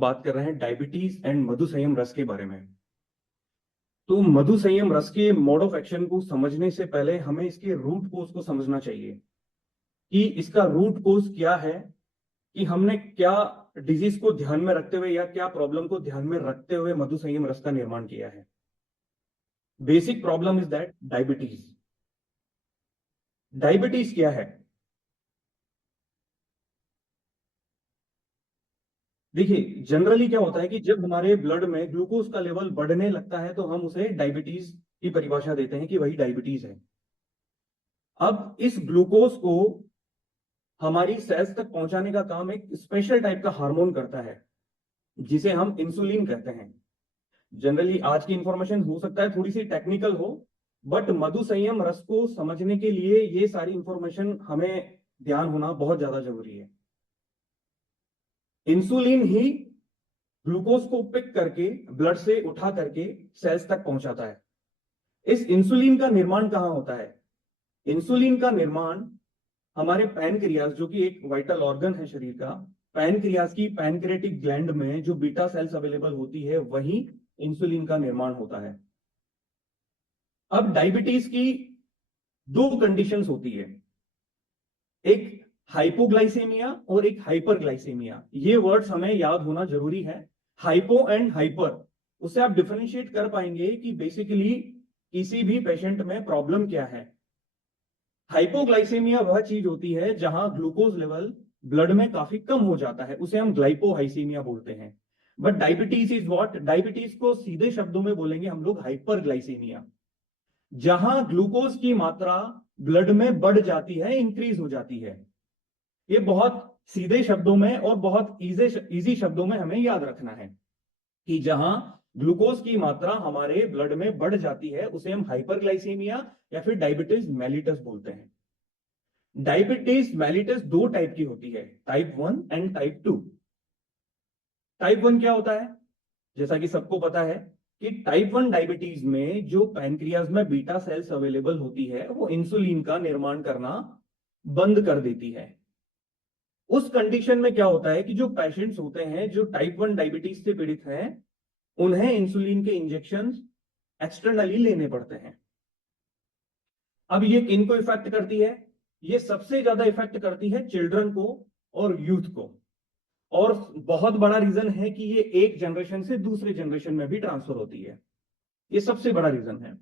बात कर रहे हैं डायबिटीज एंड मधु संयम रस के बारे में। तो मधु संयम रस के मोड ऑफ एक्शन को समझने से पहले हमें इसके रूट कोज को समझना चाहिए कि इसका रूट कोज क्या है, कि हमने क्या डिजीज को ध्यान में रखते हुए या क्या प्रॉब्लम को ध्यान में रखते हुए मधु संयम रस का निर्माण किया है। Basic problem is that diabetes. Diabetes क्या है? देखिए, जनरली क्या होता है कि जब हमारे ब्लड में ग्लूकोज का लेवल बढ़ने लगता है तो हम उसे डायबिटीज की परिभाषा देते हैं कि वही डायबिटीज है। अब इस ग्लूकोज को हमारी सेल्स तक पहुंचाने का काम एक स्पेशल टाइप का हार्मोन करता है जिसे हम इंसुलिन कहते हैं। जनरली आज की इंफॉर्मेशन हो सकता है थोड़ी सी टेक्निकल हो, बट मधु संयम रस को समझने के लिए ये सारी इंफॉर्मेशन हमें ध्यान होना बहुत ज्यादा जरूरी है। इंसुलिन ही ग्लूकोज को पिक करके ब्लड से उठा करके सेल्स तक पहुंचाता है। इस इंसुलिन का निर्माण कहां होता है? इंसुलिन का निर्माण हमारे पैनक्रियाज, जो कि एक वाइटल ऑर्गन है शरीर का, पैनक्रियाज की पैनक्रेटिक ग्लैंड में जो बीटा सेल्स अवेलेबल होती है वहीं इंसुलिन का निर्माण होता है। अब डायबिटीज की दो कंडीशंस होती है, एक हाइपोग्लाइसेमिया और एक हाइपरग्लाइसेमिया। ये वर्ड्स हमें याद होना जरूरी है। हाइपो एंड हाइपर, उससे आप डिफरेंशिएट कर पाएंगे कि बेसिकली किसी भी पेशेंट में प्रॉब्लम क्या है। हाइपोग्लाइसेमिया वह चीज होती है जहां ग्लूकोज लेवल ब्लड में काफी कम हो जाता है, उसे हम ग्लाइपोहाइसीमिया बोलते हैं। But diabetes is what? Diabetes को सीधे शब्दों में बोलेंगे हम लोग हाइपरग्लाइसेमिया, जहां ग्लूकोज की मात्रा ब्लड में बढ़ जाती है, इंक्रीज हो जाती है। ये बहुत सीधे शब्दों में और बहुत इजी शब्दों में हमें याद रखना है कि जहां ग्लूकोज की मात्रा हमारे ब्लड में बढ़ जाती है उसे हम हाइपरग्लाइसेमिया या फिर डायबिटीज मेलिटस बोलते हैं। डायबिटीज मेलिटस दो टाइप की होती है, टाइप 1 एंड टाइप 2। टाइप 1 क्या होता है? जैसा कि सबको पता है कि टाइप 1 डायबिटीज में जो पैनक्रियाज में बीटा सेल्स अवेलेबल होती है वो इंसुलिन का निर्माण करना बंद कर देती है। उस कंडीशन में क्या होता है कि जो पेशेंट्स होते हैं जो टाइप 1 डायबिटीज से पीड़ित हैं, उन्हें इंसुलिन के इंजेक्शन एक्सटर्नली लेने पड़ते हैं। अब ये किन को इफेक्ट करती है? ये सबसे ज्यादा इफेक्ट करती है चिल्ड्रन को और यूथ को। और बहुत बड़ा रीजन है कि ये एक जनरेशन से दूसरे जनरेशन में भी ट्रांसफर होती है। ये सबसे बड़ा रीजन है।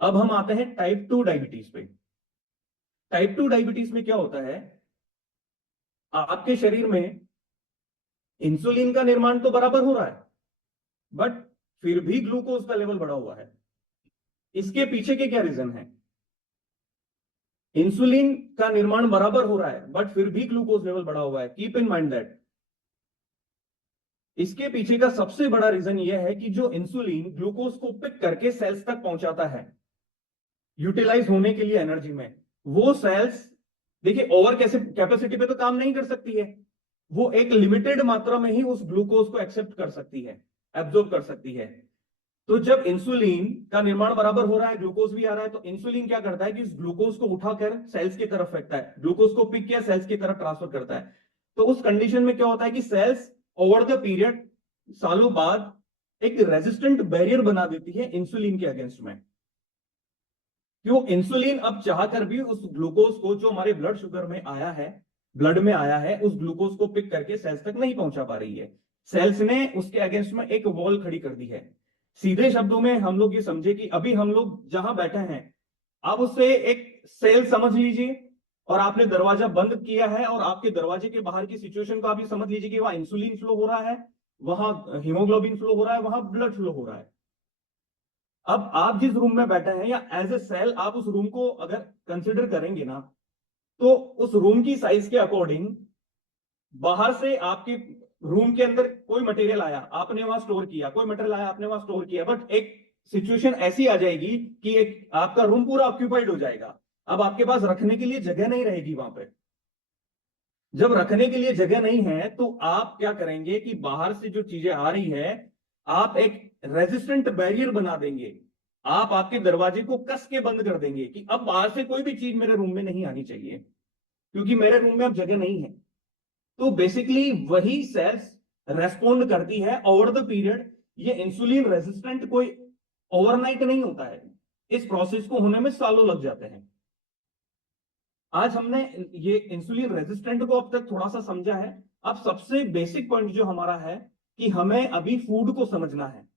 अब हम आते हैं टाइप 2 डायबिटीज पे। टाइप 2 डायबिटीज में क्या होता है? आपके शरीर में इंसुलिन का निर्माण तो बराबर हो रहा है, बट फिर भी ग्लूकोज का लेवल बढ़ा हुआ है। इसके पीछे के क्या रीजन है? इंसुलिन का निर्माण बराबर हो रहा है बट फिर भी ग्लूकोज लेवल बढ़ा हुआ है। कीप इन माइंड दैट इसके पीछे का सबसे बड़ा रीजन यह है कि जो इंसुलिन ग्लूकोज को पिक करके सेल्स तक पहुंचाता है यूटिलाइज होने के लिए एनर्जी में, वो सेल्स देखिए ओवर कैसे कैपेसिटी पे तो काम नहीं कर सकती है। वो एक लिमिटेड मात्रा में ही उस ग्लूकोज को एक्सेप्ट कर सकती है, एब्जॉर्ब कर सकती है। तो जब इंसुलिन का निर्माण बराबर हो रहा है, ग्लूकोज भी आ रहा है, तो इंसुलिन क्या करता है कि इस ग्लूकोज को उठाकर सेल्स की तरफ फेंकता है, ग्लूकोज को पिक किया सेल्स की तरफ ट्रांसफर करता है। तो उस कंडीशन में क्या होता है कि सेल्स ओवर द पीरियड, सालों बाद, एक रेजिस्टेंट बैरियर बना देती है इंसुलिन के अगेंस्ट में। क्यों? इंसुलिन अब चाहकर भी उस ग्लूकोज को जो हमारे ब्लड शुगर में आया है, ब्लड में आया है, उस ग्लूकोज को पिक करके सेल्स तक नहीं पहुंचा पा रही है। सेल्स ने उसके अगेंस्ट में एक वॉल खड़ी कर दी है। सीधे शब्दों में हम लोग ये समझे कि अभी हम लोग जहां बैठे हैं, आप उससे एक सेल समझ लीजिए और आपने दरवाजा बंद किया है और आपके दरवाजे के बाहर की सिचुएशन को आप ये समझ लीजिए कि वहां इंसुलिन फ्लो हो रहा है, वहां हीमोग्लोबिन फ्लो हो रहा है, वहां ब्लड फ्लो हो रहा है। अब आप जिस रूम में बैठे हैं या एज ए सेल आप उस रूम को अगर कंसिडर करेंगे ना, तो उस रूम की साइज के अकॉर्डिंग बाहर से आपके रूम के अंदर कोई मटेरियल आया, आपने वहां स्टोर किया, कोई मटेरियल आया, आपने वहां स्टोर किया, बट एक सिचुएशन ऐसी आ जाएगी कि एक आपका रूम पूरा ऑक्यूपाइड हो जाएगा। अब आपके पास रखने के लिए जगह नहीं रहेगी वहां पे। जब रखने के लिए जगह नहीं है तो आप क्या करेंगे कि बाहर से जो चीजें आ रही है, आप एक रेजिस्टेंट बैरियर बना देंगे। आप आपके दरवाजे को कस के बंद कर देंगे कि अब बाहर से कोई भी चीज मेरे रूम में नहीं आनी चाहिए, क्योंकि मेरे रूम में अब जगह नहीं है। तो बेसिकली वही सेल्स रेस्पॉन्ड करती है ओवर द पीरियड। ये इंसुलिन रेजिस्टेंट कोई ओवरनाइट नहीं होता है, इस प्रोसेस को होने में सालों लग जाते हैं। आज हमने ये इंसुलिन रेजिस्टेंट को अब तक थोड़ा सा समझा है। अब सबसे बेसिक पॉइंट जो हमारा है कि हमें अभी फूड को समझना है।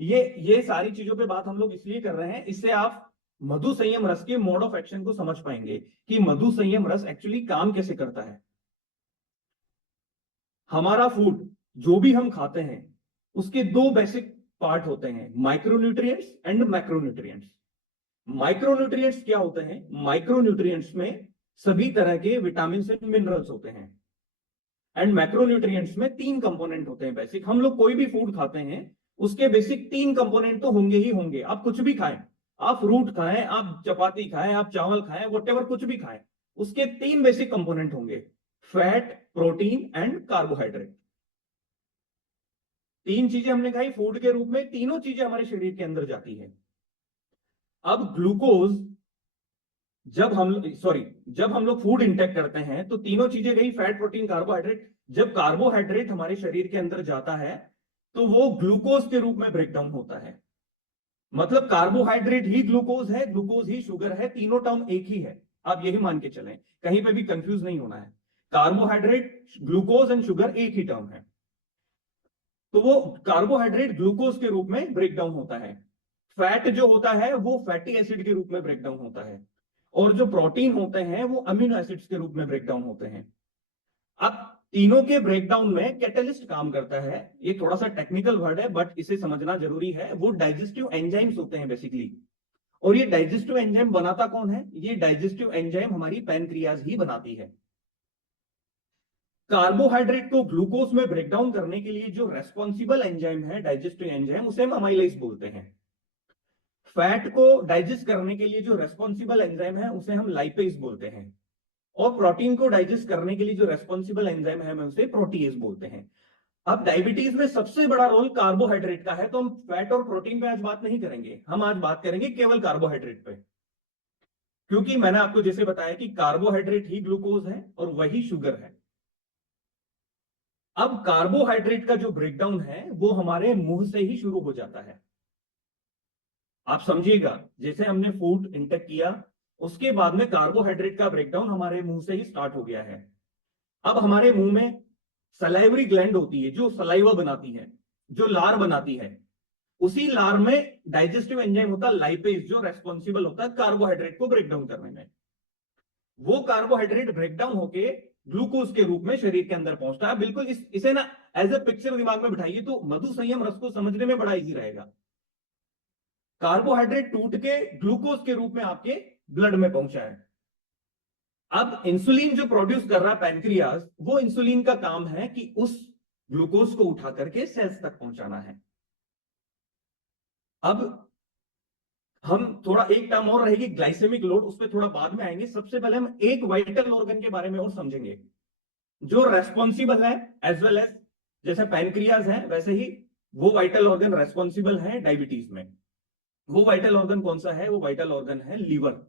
ये सारी चीजों पे बात हम लोग इसलिए कर रहे हैं, इससे आप मधु संयम रस के मोड ऑफ एक्शन को समझ पाएंगे कि मधु संयम रस एक्चुअली काम कैसे करता है। हमारा फूड जो भी हम खाते हैं उसके दो बेसिक पार्ट होते हैं, माइक्रोन्यूट्रिएंट्स एंड मैक्रोन्यूट्रिएंट्स। माइक्रोन्यूट्रिएंट्स क्या होते हैं? माइक्रोन्यूट्रिएंट्स में सभी तरह के विटामिन एंड मिनरल्स होते हैं। एंड मैक्रोन्यूट्रिएंट्स में तीन कंपोनेंट होते हैं बेसिक। हम लोग कोई भी फूड खाते हैं उसके बेसिक तीन कंपोनेंट तो होंगे ही होंगे। आप कुछ भी खाएं, आप फ्रूट खाएं, आप चपाती खाएं, आप चावल खाएं, वॉटेवर कुछ भी खाएं, उसके तीन बेसिक कंपोनेंट होंगे, फैट, प्रोटीन एंड कार्बोहाइड्रेट। तीन चीजें हमने खाई फूड के रूप में, तीनों चीजें हमारे शरीर के अंदर जाती है। अब ग्लूकोज जब हम लोग फूड इंटेक करते हैं तो तीनों चीजें गई, फैट, प्रोटीन, कार्बोहाइड्रेट। जब कार्बोहाइड्रेट हमारे शरीर के अंदर जाता है तो वो ग्लूकोज के रूप में ब्रेक डाउन होता है। मतलब कार्बोहाइड्रेट ही ग्लूकोज है, ग्लूकोज ही शुगर है, तीनों टर्म एक ही है। आप यही मान के चलें, कहीं पे भी कंफ्यूज नहीं होना है। कार्बोहाइड्रेट, ग्लूकोज एंड शुगर एक ही टर्म है। तो वो कार्बोहाइड्रेट ग्लूकोज के रूप में ब्रेक डाउन होता है। फैट जो होता है वो फैटी एसिड के रूप में ब्रेक डाउन होता है। और जो प्रोटीन होते हैं वो अमीनो एसिड्स के रूप में ब्रेक डाउन होते हैं। अब तीनों के ब्रेकडाउन में कैटलिस्ट काम करता है। ये थोड़ा सा टेक्निकल वर्ड है बट इसे समझना जरूरी है। वो डाइजेस्टिव एंजाइम्स होते हैं बेसिकली। और ये डाइजेस्टिव एंजाइम बनाता कौन है? ये डाइजेस्टिव एंजाइम हमारी पैनक्रियाज ही बनाती है। कार्बोहाइड्रेट को ग्लूकोज में ब्रेकडाउन करने के लिए जो रेस्पॉन्सिबल एंजाइम है, डाइजेस्टिव एंजाइम, उसे हम अमाइलेज बोलते हैं। फैट को डाइजेस्ट करने के लिए जो रेस्पॉन्सिबल एंजाइम है उसे हम लाइपेज बोलते हैं। और प्रोटीन को डाइजेस्ट करने के लिए जो रेस्पॉन्सिबल एंजाइम है, हम उसे प्रोटीएज बोलते हैं। अब डायबिटीज में सबसे बड़ा रोल कार्बोहाइड्रेट का है, तो हम फैट और प्रोटीन पे आज बात नहीं करेंगे, हम आज बात करेंगे केवल कार्बोहाइड्रेट पे। क्योंकि मैंने आपको जैसे बताया कि कार्बोहाइड्रेट ही ग्लूकोज है और वही शुगर है। अब कार्बोहाइड्रेट का जो ब्रेकडाउन है वो हमारे मुंह से ही शुरू हो जाता है। आप समझिएगा, जैसे हमने फूड इंटेक किया उसके बाद में कार्बोहाइड्रेट का ब्रेकडाउन हमारे मुंह से ही स्टार्ट हो गया है। अब हमारे मुंह में सलाइवरी ग्लैंड होती है जो सलाइवा बनाती है, जो लार बनाती है। उसी लार में डाइजेस्टिव एंजाइम होता है लाइपेज, जो रेस्पॉन्सिबल होता है कार्बोहाइड्रेट को ब्रेक डाउन करने में। वो कार्बोहाइड्रेट ब्रेक डाउन होके ग्लूकोज के रूप में शरीर के अंदर पहुंचता है। बिल्कुल इसे ना एज ए पिक्चर दिमाग में बिठाइए तो मधु संयम रस को समझने में बड़ा इजी रहेगा। कार्बोहाइड्रेट टूट के ग्लूकोज के रूप में आपके ब्लड में पहुंचा है। अब इंसुलिन जो प्रोड्यूस कर रहा है पैनक्रियाज, वो इंसुलिन का काम है कि उस ग्लूकोज को उठा करके सेल्स तक पहुंचाना है। अब हम थोड़ा एक टर्म और रहेगी ग्लाइसेमिक लोड, उस पर थोड़ा बाद में आएंगे। सबसे पहले हम एक वाइटल ऑर्गन के बारे में और समझेंगे जो रेस्पॉन्सिबल है एज वेल एज, जैसे पैनक्रियाज है वैसे ही वो वाइटल ऑर्गन रेस्पॉन्सिबल है डायबिटीज में। वो वाइटल ऑर्गन कौन सा है? वो वाइटल ऑर्गन है लीवर।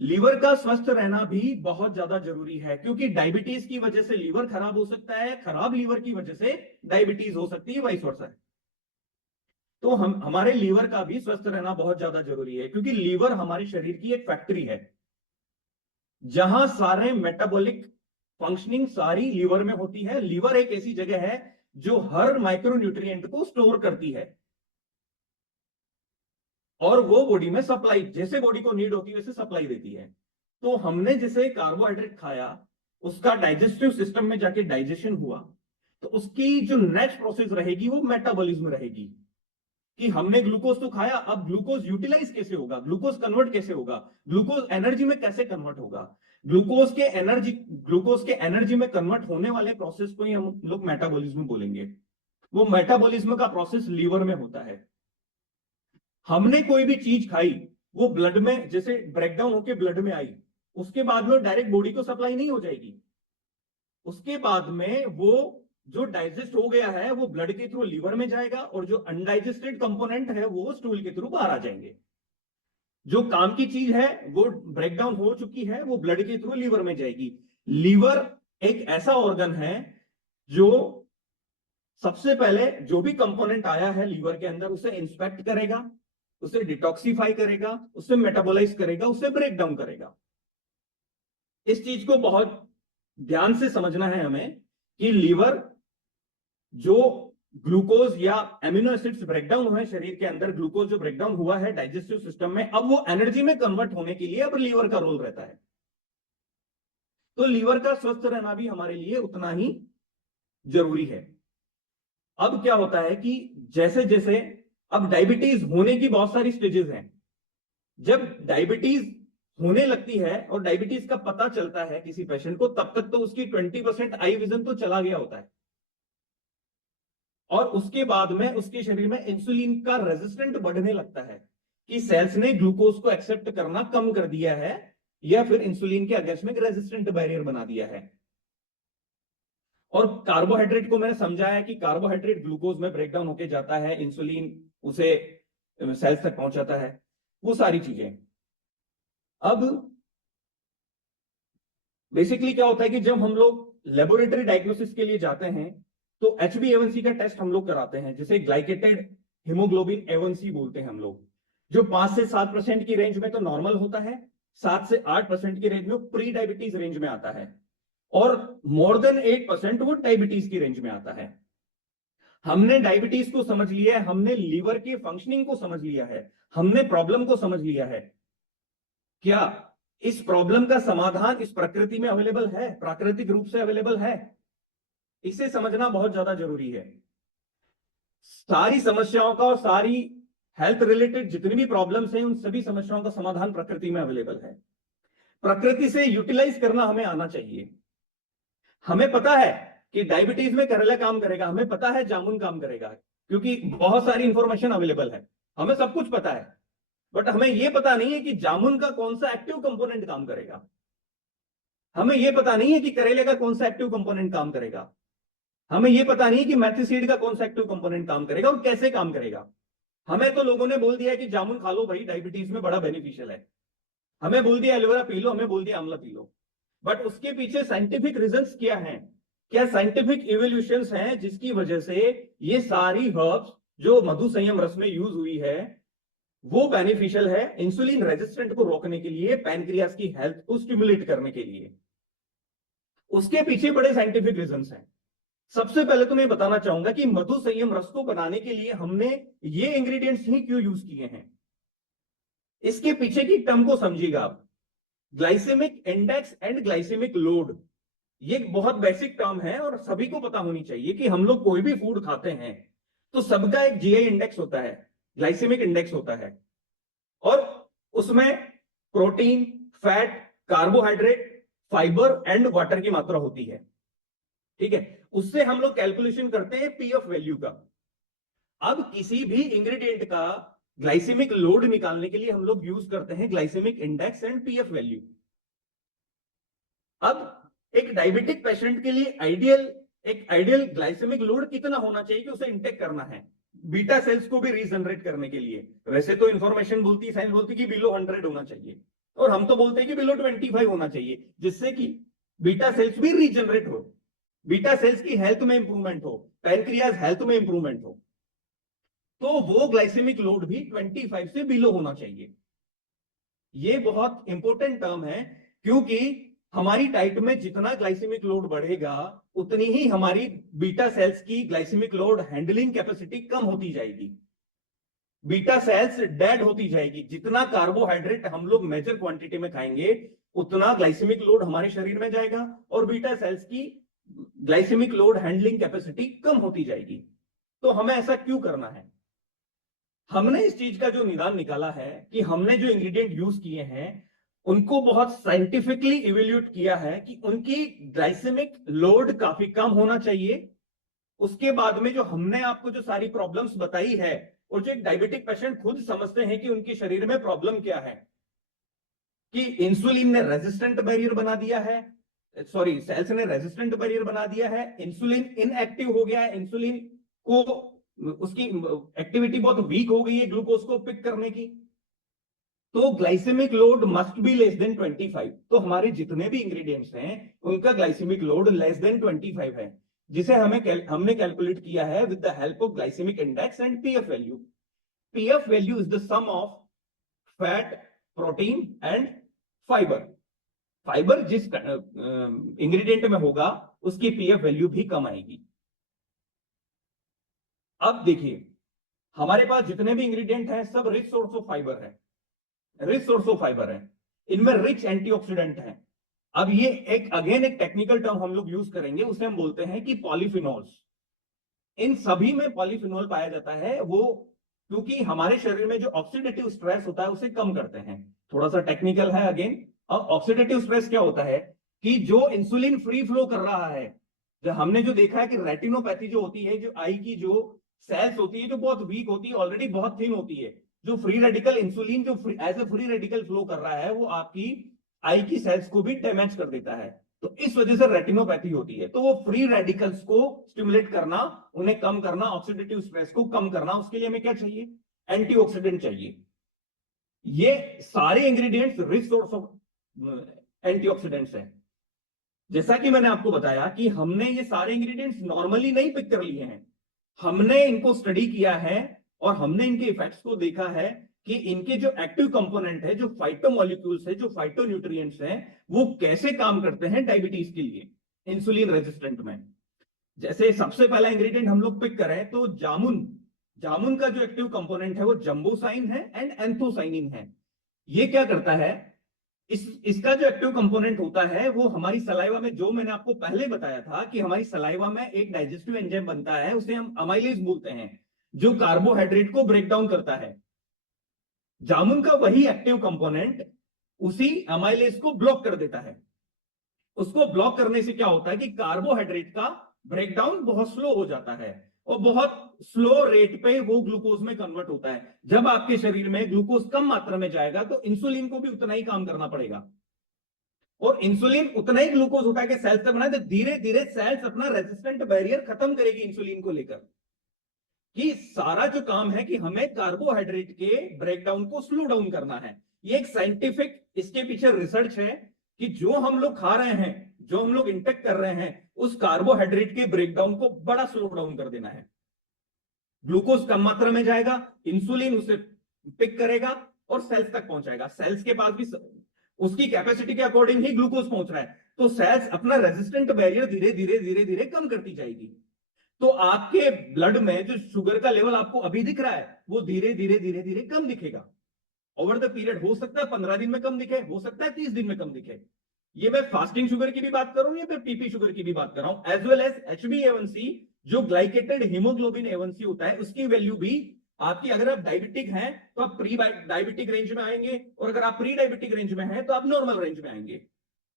लीवर का स्वस्थ रहना भी बहुत ज्यादा जरूरी है, क्योंकि डायबिटीज की वजह से लीवर खराब हो सकता है, खराब लीवर की वजह से डायबिटीज हो सकती है, वाइस वर्सा है। तो हमारे लीवर का भी स्वस्थ रहना बहुत ज्यादा जरूरी है, क्योंकि लीवर हमारे शरीर की एक फैक्ट्री है जहां सारे मेटाबॉलिक फंक्शनिंग सारी लीवर में होती है। लीवर एक ऐसी जगह है जो हर माइक्रोन्यूट्रिएंट को स्टोर करती है और वो बॉडी में सप्लाई, जैसे बॉडी को नीड होती है वैसे सप्लाई देती है। तो हमने जैसे कार्बोहाइड्रेट खाया, उसका डाइजेस्टिव सिस्टम में जाके डाइजेशन हुआ, तो उसकी जो नेक्स्ट प्रोसेस रहेगी वो मेटाबॉलिज्म रहेगी कि हमने ग्लूकोज तो खाया, अब ग्लूकोज यूटिलाइज कैसे होगा, ग्लूकोज कन्वर्ट कैसे होगा, ग्लूकोज एनर्जी में कैसे कन्वर्ट होगा। ग्लूकोज के एनर्जी में कन्वर्ट होने वाले प्रोसेस को ही हम लोग मेटाबॉलिज्म बोलेंगे। वो मेटाबॉलिज्म का प्रोसेस लीवर में होता है। हमने कोई भी चीज खाई, वो ब्लड में जैसे ब्रेकडाउन होके ब्लड में आई, उसके बाद में डायरेक्ट बॉडी को सप्लाई नहीं हो जाएगी। उसके बाद में वो जो डाइजेस्ट हो गया है वो ब्लड के थ्रू लीवर में जाएगा और जो अनडाइजेस्टेड कंपोनेंट है वो स्टूल के थ्रू बाहर आ जाएंगे। जो काम की चीज है वो ब्रेकडाउन हो चुकी है, वो ब्लड के थ्रू लीवर में जाएगी। लीवर एक ऐसा ऑर्गन है जो सबसे पहले जो भी कंपोनेंट आया है लीवर के अंदर उसे इंस्पेक्ट करेगा, उसे डिटॉक्सिफाई करेगा, उसे मेटाबोलाइज करेगा, उसे ब्रेक डाउन करेगा। इस चीज को बहुत ध्यान से समझना है हमें कि लीवर जो ग्लूकोज या एमिनो एसिड्स ब्रेकडाउन हुए शरीर के अंदर, ग्लूकोज जो ब्रेकडाउन हुआ है डाइजेस्टिव सिस्टम में, अब वो एनर्जी में कन्वर्ट होने के लिए अब लीवर का रोल रहता है। तो लीवर का स्वस्थ रहना भी हमारे लिए उतना ही जरूरी है। अब क्या होता है कि जैसे जैसे अब डायबिटीज होने की बहुत सारी स्टेजेस हैं। जब डायबिटीज होने लगती है और डायबिटीज का पता चलता है किसी पेशेंट को, तब तक तो उसकी 20% आई विजन तो चला गया होता है, और उसके बाद में उसके शरीर में इंसुलिन का रेजिस्टेंट बढ़ने लगता है कि सेल्स ने ग्लूकोज को एक्सेप्ट करना कम कर दिया है या फिर इंसुलिन के अगेंस्ट में रेजिस्टेंट बैरियर बना दिया है। और कार्बोहाइड्रेट को मैंने समझाया कि कार्बोहाइड्रेट ग्लूकोज में ब्रेकडाउन होके जाता है, इंसुलिन उसे सेल्स तक पहुंचाता है, वो सारी चीजें। अब बेसिकली क्या होता है कि जब हम लोग लेबोरेटरी डायग्नोसिस के लिए जाते हैं तो HbA1c का टेस्ट हम लोग कराते हैं, जिसे ग्लाइकेटेड हीमोग्लोबिन A1c बोलते हैं हम लोग, जो 5 से 7% की रेंज में तो नॉर्मल होता है, 7 से 8% की रेंज में प्री डायबिटीज रेंज में आता है, और मोर देन 8% वो डायबिटीज की रेंज में आता है। हमने डायबिटीज को समझ लिया है, हमने लीवर की फंक्शनिंग को समझ लिया है, हमने प्रॉब्लम को समझ लिया है। क्या इस प्रॉब्लम का समाधान इस प्रकृति में अवेलेबल है, प्राकृतिक रूप से अवेलेबल है? इसे समझना बहुत ज्यादा जरूरी है। सारी समस्याओं का और सारी हेल्थ रिलेटेड जितनी भी प्रॉब्लम्स हैं, उन सभी समस्याओं का समाधान प्रकृति में अवेलेबल है। प्रकृति से यूटिलाइज करना हमें आना चाहिए। हमें पता है कि डायबिटीज में करेला काम करेगा, हमें पता है जामुन काम करेगा, क्योंकि बहुत सारी इंफॉर्मेशन अवेलेबल है, हमें सब कुछ पता है, बट हमें यह पता नहीं है कि जामुन का कौन सा एक्टिव कंपोनेंट काम करेगा। हमें यह पता नहीं है कि करेले का कौन सा एक्टिव कंपोनेंट काम करेगा। हमें यह पता नहीं है कि मेथी सीड का कौन सा एक्टिव कंपोनेंट काम करेगा और कैसे काम करेगा। हमें तो लोगों ने बोल दिया है कि जामुन खा लो भाई, डायबिटीज में बड़ा बेनिफिशियल है। हमें बोल दिया एलोवेरा पी लो, हमें बोल दिया आंवला पी लो, बट उसके पीछे साइंटिफिक रीजंस क्या हैं? क्या साइंटिफिक इवोल्यूशंस हैं जिसकी वजह से ये सारी हर्ब्स जो मधु संयम रस में यूज हुई है वो बेनिफिशियल है इंसुलिन रेजिस्टेंट को रोकने के लिए, पैनक्रियास की हेल्थ को स्टिमुलेट करने के लिए? उसके पीछे बड़े साइंटिफिक रीजंस हैं। सबसे पहले तो मैं बताना चाहूंगा कि मधु संयम रस को बनाने के लिए हमने ये इंग्रेडिएंट्स ही क्यों यूज किए हैं। इसके पीछे की टर्म को समझिएगा आप, glycemic index and glycemic load. ये एक बहुत बेसिक टर्म है और सभी को पता होनी चाहिए कि हम लोग कोई भी फूड खाते हैं तो सबका एक जीआई इंडेक्स होता है, ग्लाइसेमिक इंडेक्स होता है, और उसमें protein, fat, carbohydrate, fibre and water की मात्रा होती है। ठीक है, उससे हम लोग कैलकुलेशन करते हैं पीएफ वैल्यू का। अब किसी भी इंग्रेडिएंट का ग्लाइसेमिक लोड निकालने के लिए हम लोग यूज करते हैं glycemic index and PF value. अब एक डायबिटिक पेशेंट के लिए एक आइडियल ग्लाइसेमिक लोड कितना होना चाहिए कि उसे इंटेक करना है बीटा सेल्स को भी रीजनरेट करने के लिए? वैसे तो इंफॉर्मेशन बोलती है, साइंस बोलती है कि बिलो 100 होना चाहिए, और हम तो बोलते हैं कि बिलो 25 होना चाहिए, जिससे कि बीटा सेल्स भी रीजनरेट हो, बीटा सेल्स की हेल्थ में इंप्रूवमेंट हो, पैनक्रियाज हेल्थ में इंप्रूवमेंट हो। तो वो ग्लाइसेमिक लोड भी 25 से बिलो होना चाहिए। ये बहुत इंपॉर्टेंट टर्म है, क्योंकि हमारी डाइट में जितना ग्लाइसेमिक लोड बढ़ेगा उतनी ही हमारी बीटा सेल्स की ग्लाइसेमिक लोड हैंडलिंग कैपेसिटी कम होती जाएगी, बीटा सेल्स डेड होती जाएगी। जितना कार्बोहाइड्रेट हम लोग मेजर क्वांटिटी में खाएंगे उतना ग्लाइसेमिक लोड हमारे शरीर में जाएगा और बीटा सेल्स की ग्लाइसेमिक लोड हैंडलिंग कैपेसिटी कम होती जाएगी। तो हमें ऐसा क्यों करना है? हमने इस चीज का जो निदान निकाला है कि हमने जो इंग्रेडिएंट यूज किए हैं उनको बहुत साइंटिफिकली इवेल्यूट किया है कि उनकी ग्लाइसेमिक लोड काफी कम होना चाहिए। उसके बाद में जो हमने आपको जो सारी प्रॉब्लम्स बताई है और जो एक डायबिटिक पेशेंट खुद समझते हैं कि उनके शरीर में प्रॉब्लम क्या है, कि इंसुलिन ने रेजिस्टेंट बैरियर बना दिया है, सॉरी सेल्स ने रेजिस्टेंट बैरियर बना दिया है, इंसुलिन इनएक्टिव हो गया है, इंसुलिन को उसकी एक्टिविटी बहुत वीक हो गई है ग्लूकोज को पिक करने की, तो glycemic load must be less than 25। तो हमारे जितने भी इंग्रेडिएंट्स हैं उनका ग्लाइसेमिक लोड लेस देन 25 है। जिसे हमने कैलकुलेट किया है with the help of glycemic index and PF value. PF value is the sum of fat, protein and fibre. Fibre जिस इंग्रेडिएंट में होगा उसकी पीएफ वैल्यू भी कम आएगी। अब देखिए हमारे पास जितने भी इंग्रेडिएंट हैं सब रिच सोर्स ऑफ फाइबर है, रिच सोर्स ऑफ फाइबर है, इनमें रिच एंटीऑक्सीडेंट है। अब ये एक टेक्निकल टर्म हम लोग यूज करेंगे, उसे हम बोलते हैं कि पॉलीफिनॉल्स। इन सभी में पॉलीफिनॉल पाया जाता है, वो क्योंकि हमारे शरीर में जो ऑक्सीडेटिव स्ट्रेस होता है उसे कम करते हैं। थोड़ा सा टेक्निकल है अगेन। अब ऑक्सीडेटिव स्ट्रेस क्या होता है कि जो इंसुलिन फ्री फ्लो कर रहा है, जो हमने जो देखा है कि रेटिनोपैथी जो होती है, जो आई की जो सेल्स होती है जो बहुत वीक होती है, ऑलरेडी बहुत थिन होती है, जो फ्री रेडिकल इंसुलिन जो as a free radical flow कर रहा है वो आपकी आई की सेल्स को भी डैमेज कर देता है। तो इस वजह से रेटिनोपैथी होती है। तो वो फ्री रेडिकल्स को स्टिमुलेट करना, उन्हें कम करना, ऑक्सीडेटिव स्ट्रेस को कम करना, उसके लिए हमें क्या चाहिए? एंटीऑक्सीडेंट चाहिए। ये सारे ingredients rich source of antioxidants हैं। जैसा कि मैंने आपको बताया कि हमने ये सारे इंग्रेडिएंट्स नॉर्मली नहीं पिक कर लिए हैं, हमने इनको स्टडी किया है और हमने इनके इफेक्ट्स को देखा है कि इनके जो एक्टिव कंपोनेंट है, जो फाइटोमोलिक्यूल्स है, जो फाइटोन्यूट्रिएंट्स हैं, वो कैसे काम करते हैं डायबिटीज के लिए, इंसुलिन रेजिस्टेंट में। जैसे सबसे पहला इंग्रेडिएंट हम लोग पिक करें तो जामुन। जामुन का जो एक्टिव कंपोनेंट है वो जंबोसाइन है एंड एंथोसाइनिन है। ये क्या करता है, इसका जो एक्टिव कंपोनेंट होता है वो हमारी सलाइवा में, जो मैंने आपको पहले बताया था कि हमारी सलाइवा में एक डाइजेस्टिव एंजाइम बनता है, उसे हम अमाइलेज बोलते हैं, जो कार्बोहाइड्रेट को ब्रेक डाउन करता है। जामुन का वही एक्टिव कंपोनेंट उसी अमाइलेज को ब्लॉक कर देता है। उसको ब्लॉक करने से क्या होता है कि कार्बोहाइड्रेट का ब्रेकडाउन बहुत स्लो हो जाता है और बहुत स्लो रेट पे वो ग्लूकोज में कन्वर्ट होता है। जब आपके शरीर में ग्लूकोज कम मात्रा में जाएगा तो इंसुलिन को भी उतना ही काम करना पड़ेगा, और इंसुलिन उतना ही ग्लूकोज उठा के सेल्स तक बनाए, तो धीरे धीरे सेल्स अपना रेजिस्टेंट बैरियर खत्म करेगी इंसुलिन को लेकर। कि सारा जो काम है कि हमें कार्बोहाइड्रेट के ब्रेकडाउन को स्लो डाउन करना है। ये एक साइंटिफिक इसके पीछे रिसर्च है कि जो हम लोग खा रहे हैं, जो हम लोग इंटेक कर रहे हैं, उस कार्बोहाइड्रेट के ब्रेकडाउन को बड़ा स्लो डाउन कर देना है। ग्लूकोज कम मात्रा में जाएगा, इंसुलिन उसे पिक करेगा और सेल्स तक पहुंचाएगा। सेल्स के पास भी उसकी कैपेसिटी के अकॉर्डिंग ही ग्लूकोज पहुंच रहा है, तो सेल्स अपना रेजिस्टेंट बैरियर धीरे धीरे धीरे धीरे कम करती जाएगी। तो आपके ब्लड में जो शुगर का लेवल आपको अभी दिख रहा है वो धीरे धीरे धीरे धीरे कम दिखेगा ओवर द पीरियड। हो सकता है 15 दिन में कम दिखे, हो सकता है 30 दिन में कम दिखे। ये मैं फास्टिंग शुगर की भी बात कर रहा हूं या फिर पीपी शुगर की भी बात कर रहा हूं, एज वेल एज HbA1c, जो ग्लाइकेटेड हीमोग्लोबिन A1c होता है, उसकी वैल्यू भी आपकी, अगर आप डायबिटिक हैं तो आप प्री डायबिटिक रेंज में आएंगे, और अगर आप प्री डायबिटिक रेंज में हैं तो आप नॉर्मल रेंज में आएंगे,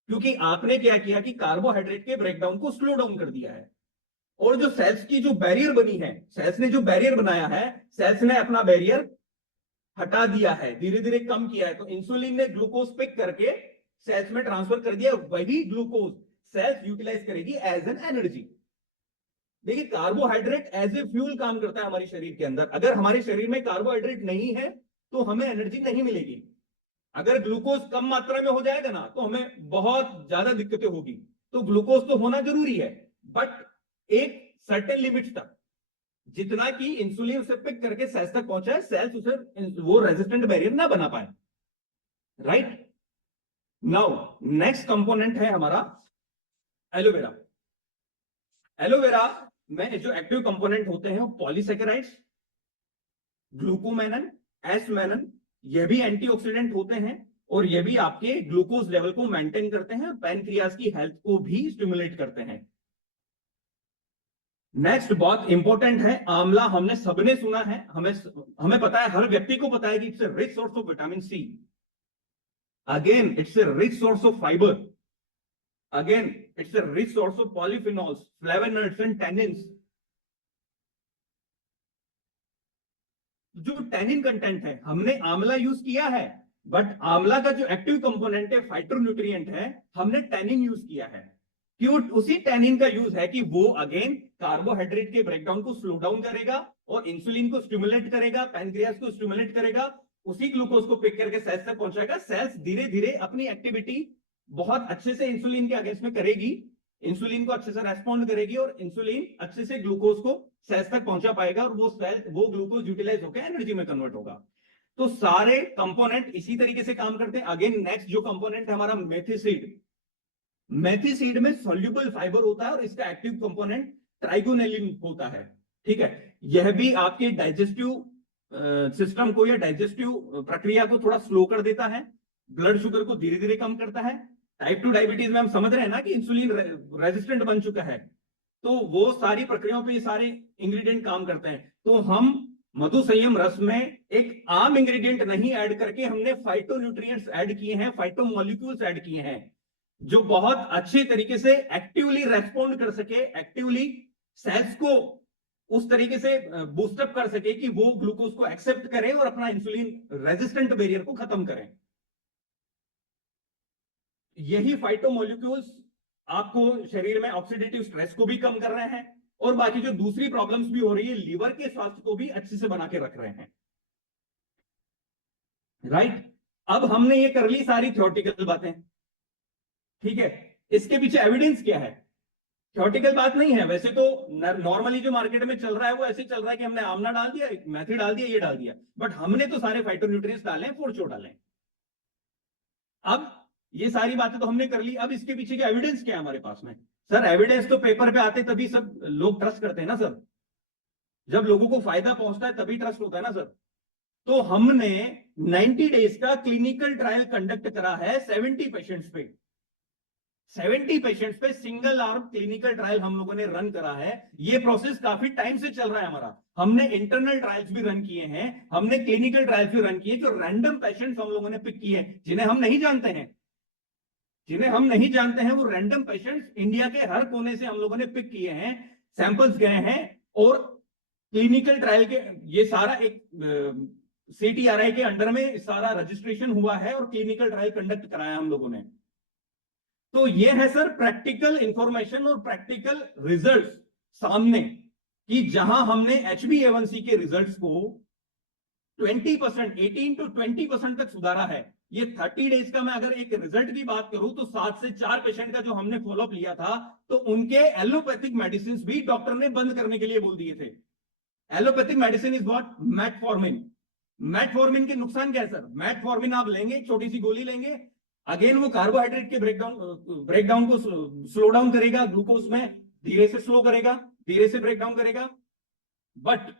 क्योंकि आपने क्या किया कि कार्बोहाइड्रेट के ब्रेकडाउन को स्लो डाउन कर दिया है। और जो सेल्स की जो बैरियर बनी है, सेल्स ने जो बैरियर बनाया है, सेल्स ने अपना बैरियर हटा दिया है, धीरे धीरे कम किया है। तो इंसुलिन ने ग्लूकोज पिक करके सेल्स में ट्रांसफर कर दिया, वही ग्लूकोज सेल्स यूटिलाइज करेगी एज एन एनर्जी। देखिए कार्बोहाइड्रेट एज ए फ्यूल काम करता है हमारे शरीर के अंदर। अगर हमारे शरीर में कार्बोहाइड्रेट नहीं है तो हमें एनर्जी नहीं मिलेगी। अगर ग्लूकोज कम मात्रा में हो जाएगा ना तो हमें बहुत ज्यादा दिक्कतें होगी। तो ग्लूकोज तो होना जरूरी है, बट एक सर्टेन लिमिट तक, जितना कि इंसुलिन उसे पिक करके सेल्स तक पहुंचाए, सेल्स उसे वो रेजिस्टेंट बैरियर ना बना पाए। राइट नाउ नेक्स्ट कंपोनेंट है हमारा एलोवेरा। एलोवेरा में जो एक्टिव कंपोनेंट होते हैं वो पॉलीसेकेराइड्स, ग्लूकोमेनन, एसमेनन, ये भी एंटीऑक्सीडेंट होते हैं और ये भी आपके ग्लूकोज लेवल को मेंटेन करते हैं और पैनक्रियाज की हेल्थ को भी स्टिमुलेट करते हैं। नेक्स्ट बहुत इंपॉर्टेंट है आंवला। हमने सबने सुना है, हमें पता है, हर व्यक्ति को पता है कि it's a rich source of vitamin C. Again it's a rich source of fibre. Again it's a rich source of polyphenols, flavonoids and tannins. जो टैनिन कंटेंट है, हमने आंवला यूज किया है, बट आंवला का जो एक्टिव कंपोनेंट है, फाइटोन्यूट्रिएंट है, हमने टैनिन यूज किया है। क्यों? उसी टैनिन का यूज है कि वो अगेन कार्बोहाइड्रेट के ब्रेकडाउन को स्लो डाउन करेगा और इंसुलिन को स्टिमुलेट करेगा, पैनक्रियास को स्टिमुलेट करेगा, उसी ग्लूकोज को पिक करके सेल्स तक पहुंचाएगा। सेल्स धीरे धीरे अपनी एक्टिविटी बहुत अच्छे से इंसुलिन के अगेंस्ट में करेगी, इंसुलिन को अच्छे से रेस्पॉन्ड करेगी और इंसुलिन अच्छे से ग्लूकोज को सेल्स तक पहुंचा पाएगा और वो ग्लूकोज यूटिलाइज होकर एनर्जी में कन्वर्ट होगा। तो सारे कंपोनेंट इसी तरीके से काम करते हैं। अगेन नेक्स्ट जो कंपोनेंट है हमारा मेथिसीड। मेथिसीड में सॉल्युबल फाइबर होता है और इसका एक्टिव कंपोनेंट ट्राइगोनेलिन होता है। ठीक है, यह भी आपके डाइजेस्टिव सिस्टम को या डाइजेस्टिव प्रक्रिया को थोड़ा स्लो कर देता है, ब्लड शुगर को धीरे धीरे कम करता है। टाइप 2 डायबिटीज में हम समझ रहे हैं ना कि इंसुलिन रेजिस्टेंट बन चुका है, तो वो सारी प्रक्रियाओं पे ये सारे इंग्रेडिएंट काम करते हैं। तो हम मधु संयम रस में एक आम इंग्रेडिएंट नहीं ऐड करके हमने फाइटोन्यूट्रिएंट्स ऐड किए हैं, फाइटोमोलिक्यूल्स ऐड किए हैं, जो बहुत अच्छे तरीके से एक्टिवली रेस्पॉन्ड कर सके, एक्टिवली सेल्स को उस तरीके से बूस्टअप कर सके कि वो ग्लूकोज को एक्सेप्ट करें और अपना इंसुलिन रेजिस्टेंट बैरियर को खत्म करें। यही फाइटोमोलिक्यूल्स आपको शरीर में ऑक्सीडेटिव स्ट्रेस को भी कम कर रहे हैं और बाकी जो दूसरी प्रॉब्लम्स भी हो रही है लीवर के स्वास्थ्य को भी अच्छे से बना के रख रहे हैं। राइट, अब हमने ये कर ली सारी थ्योरेटिकल बातें। ठीक है, इसके पीछे एविडेंस क्या है? थ्योरेटिकल बात नहीं है, वैसे तो नॉर्मली जो मार्केट में चल रहा है वो ऐसे चल रहा है कि हमने आमला डाल दिया, मेथी डाल दिया, ये डाल दिया, बट हमने तो सारे फाइटोन्यूट्रिएंट्स डाले हैं, फोर्चो डाले। अब ये सारी बातें तो हमने कर ली, अब इसके पीछे का एविडेंस क्या है हमारे पास में? सर एविडेंस तो पेपर पे आते तभी सब लोग ट्रस्ट करते हैं ना सर, जब लोगों को फायदा पहुंचता है तभी ट्रस्ट होता है ना सर। तो हमने 90 डेज का क्लिनिकल ट्रायल कंडक्ट करा है 70 पेशेंट्स पे। 70 पेशेंट्स पे सिंगल आर्म क्लिनिकल ट्रायल हम लोगों ने रन करा है। ये प्रोसेस काफी टाइम से चल रहा है हमारा। हमने इंटरनल ट्रायल्स भी रन किए हैं, हमने क्लिनिकल ट्रायल्स भी रन किए, जो रैंडम पेशेंट्स हम लोगों ने पिक किए हैं, जिन्हें हम नहीं जानते हैं वो रैंडम पेशेंट्स इंडिया के हर कोने से हम लोगों ने पिक किए हैं, सैंपल्स गए हैं और क्लिनिकल ट्रायल के ये सारा एक CTRI के अंडर में सारा रजिस्ट्रेशन हुआ है और क्लिनिकल ट्रायल कंडक्ट कराया हम लोगों ने। तो ये है सर प्रैक्टिकल इंफॉर्मेशन और प्रैक्टिकल रिजल्ट्स सामने, कि जहां हमने HbA1c के रिजल्ट्स को 20%, 18 to 20% तक सुधारा है। ये 30 डेज का मैं अगर एक रिजल्ट की बात करूं तो 7 से 4 पेशेंट का जो हमने फॉलोअप लिया था, तो उनके एलोपैथिक मेडिसिन भी डॉक्टर ने बंद करने के लिए बोल दिए थे। Allopathic medicine is what? Metformin. Metformin के नुकसान क्या है सर? मेटफॉर्मिन आप लेंगे, छोटी सी गोली लेंगे, अगेन वो कार्बोहाइड्रेट के ब्रेकडाउन को स्लो डाउन करेगा, ग्लूकोज में धीरे से स्लो करेगा, धीरे से ब्रेकडाउन करेगा। बट